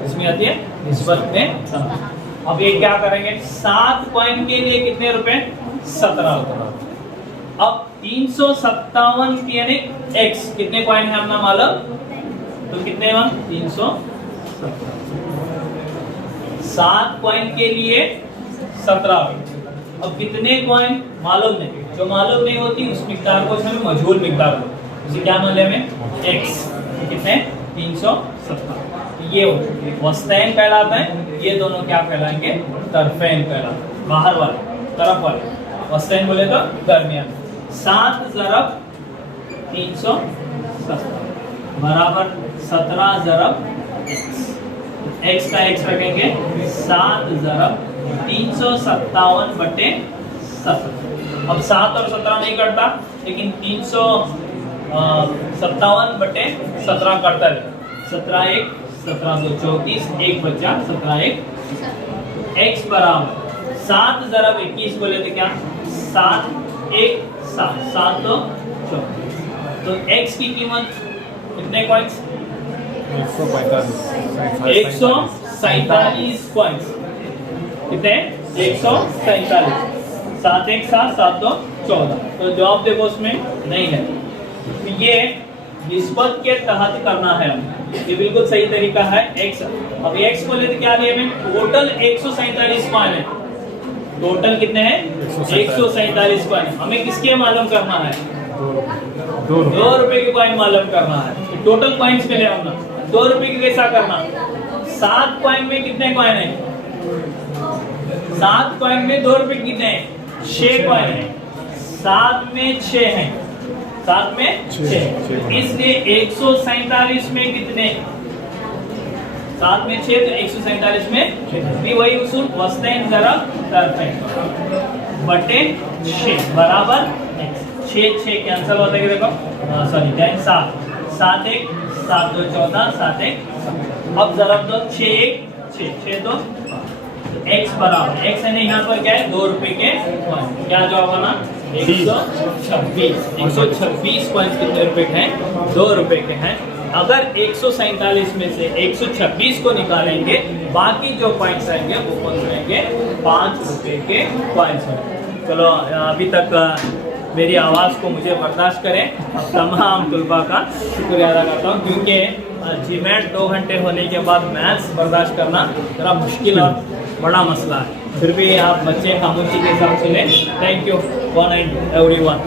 इसमें आती है निस्बत में तनासुब। अब ये क्या करेंगे 7 कॉइन के लिए कितने रुपए 17 रुपए। अब 357 यानी x कितने कॉइन है अपना मालूम, तो कितने हम 317। 7 कॉइन के लिए 17 रुपए। अब कितने कॉइन मालूम नहीं, जो मालूम नहीं होती उस मिकदार को हमें मजहूल मिकदार को उसे क्या मालूम है x कितने 317। ये वस्तैन कहलाता है, ये दोनों क्या कहलाएंगे तरफैन कहलाते, बाहर वाले तरफ वाले। वस्तैन बोले तो दरमियान। 7 ज़रब 317 बराबर 17 ज़रब x का x रखेंगे 7 ज़रब 357 बटे 17। अब 7 और 17 नहीं करता, लेकिन 357 बटे 17 करता है। 17 1 17 2 34, 1 बचा 17 1 x बराबर 7 ज़रब 21 बोले तो क्या 7 1 7 7 2 34। तो x की कीमत कितने कॉइन्स 147 कॉइन्स। कितने 147। 7 1 7 7 2 14। तो जवाब देखो उसमें नहीं है। तो ये निस्बत के तहत करना है हमें, ये बिल्कुल सही तरीका है। x अब x बोले तो क्या लिए हमें टोटल 147 कॉइन है। टोटल कितने हैं 147 कॉइन। हमें किसके मालूम करना है 2 रुपए के कॉइन मालूम करना है। तो टोटल कॉइन्स के लिए हमने 2 रुपए की कैसा करना 7 कॉइन में कितने कॉइन है 7 कॉइन में 2 रुपए कितने हैं 6 कॉइन है। 7 में 6 हैं, 7 में 6, इसलिए 147 में कितने 7 में 6 तो 147 में भी वही उसूल वस्तैन ज़रब तरफैन बटे 6 बराबर 6 कैंसिल होता है देखो, सॉरी 7 7 1 7 2 14 7 1। अब ज़रब दो 6 1 6 2 x बराबर x है यहाँ पर क्या है 2 रुपए के कॉइन। क्या जवाब आना 126 कॉइन्स कितने रुपए के हैं 2 रुपए के हैं। अगर 147 में से 126 को निकालेंगे, बाकी जो कॉइन्स रहेंगे वो कौन से रहेंगे 5 रुपए के कॉइन्स होंगे। चलो अभी तक मेरी आवाज़ को मुझे बर्दाश्त करें। अब तमाम तलबा का शुक्रिया अदा करता हूँ, क्योंकि जीमेट 2 घंटे होने के बाद मैथ्स बर्दाश्त करना ज़रा मुश्किल और बड़ा मसला है। फिर भी आप बच्चे खामोशी के साथ सुने। Thank you one and everyone.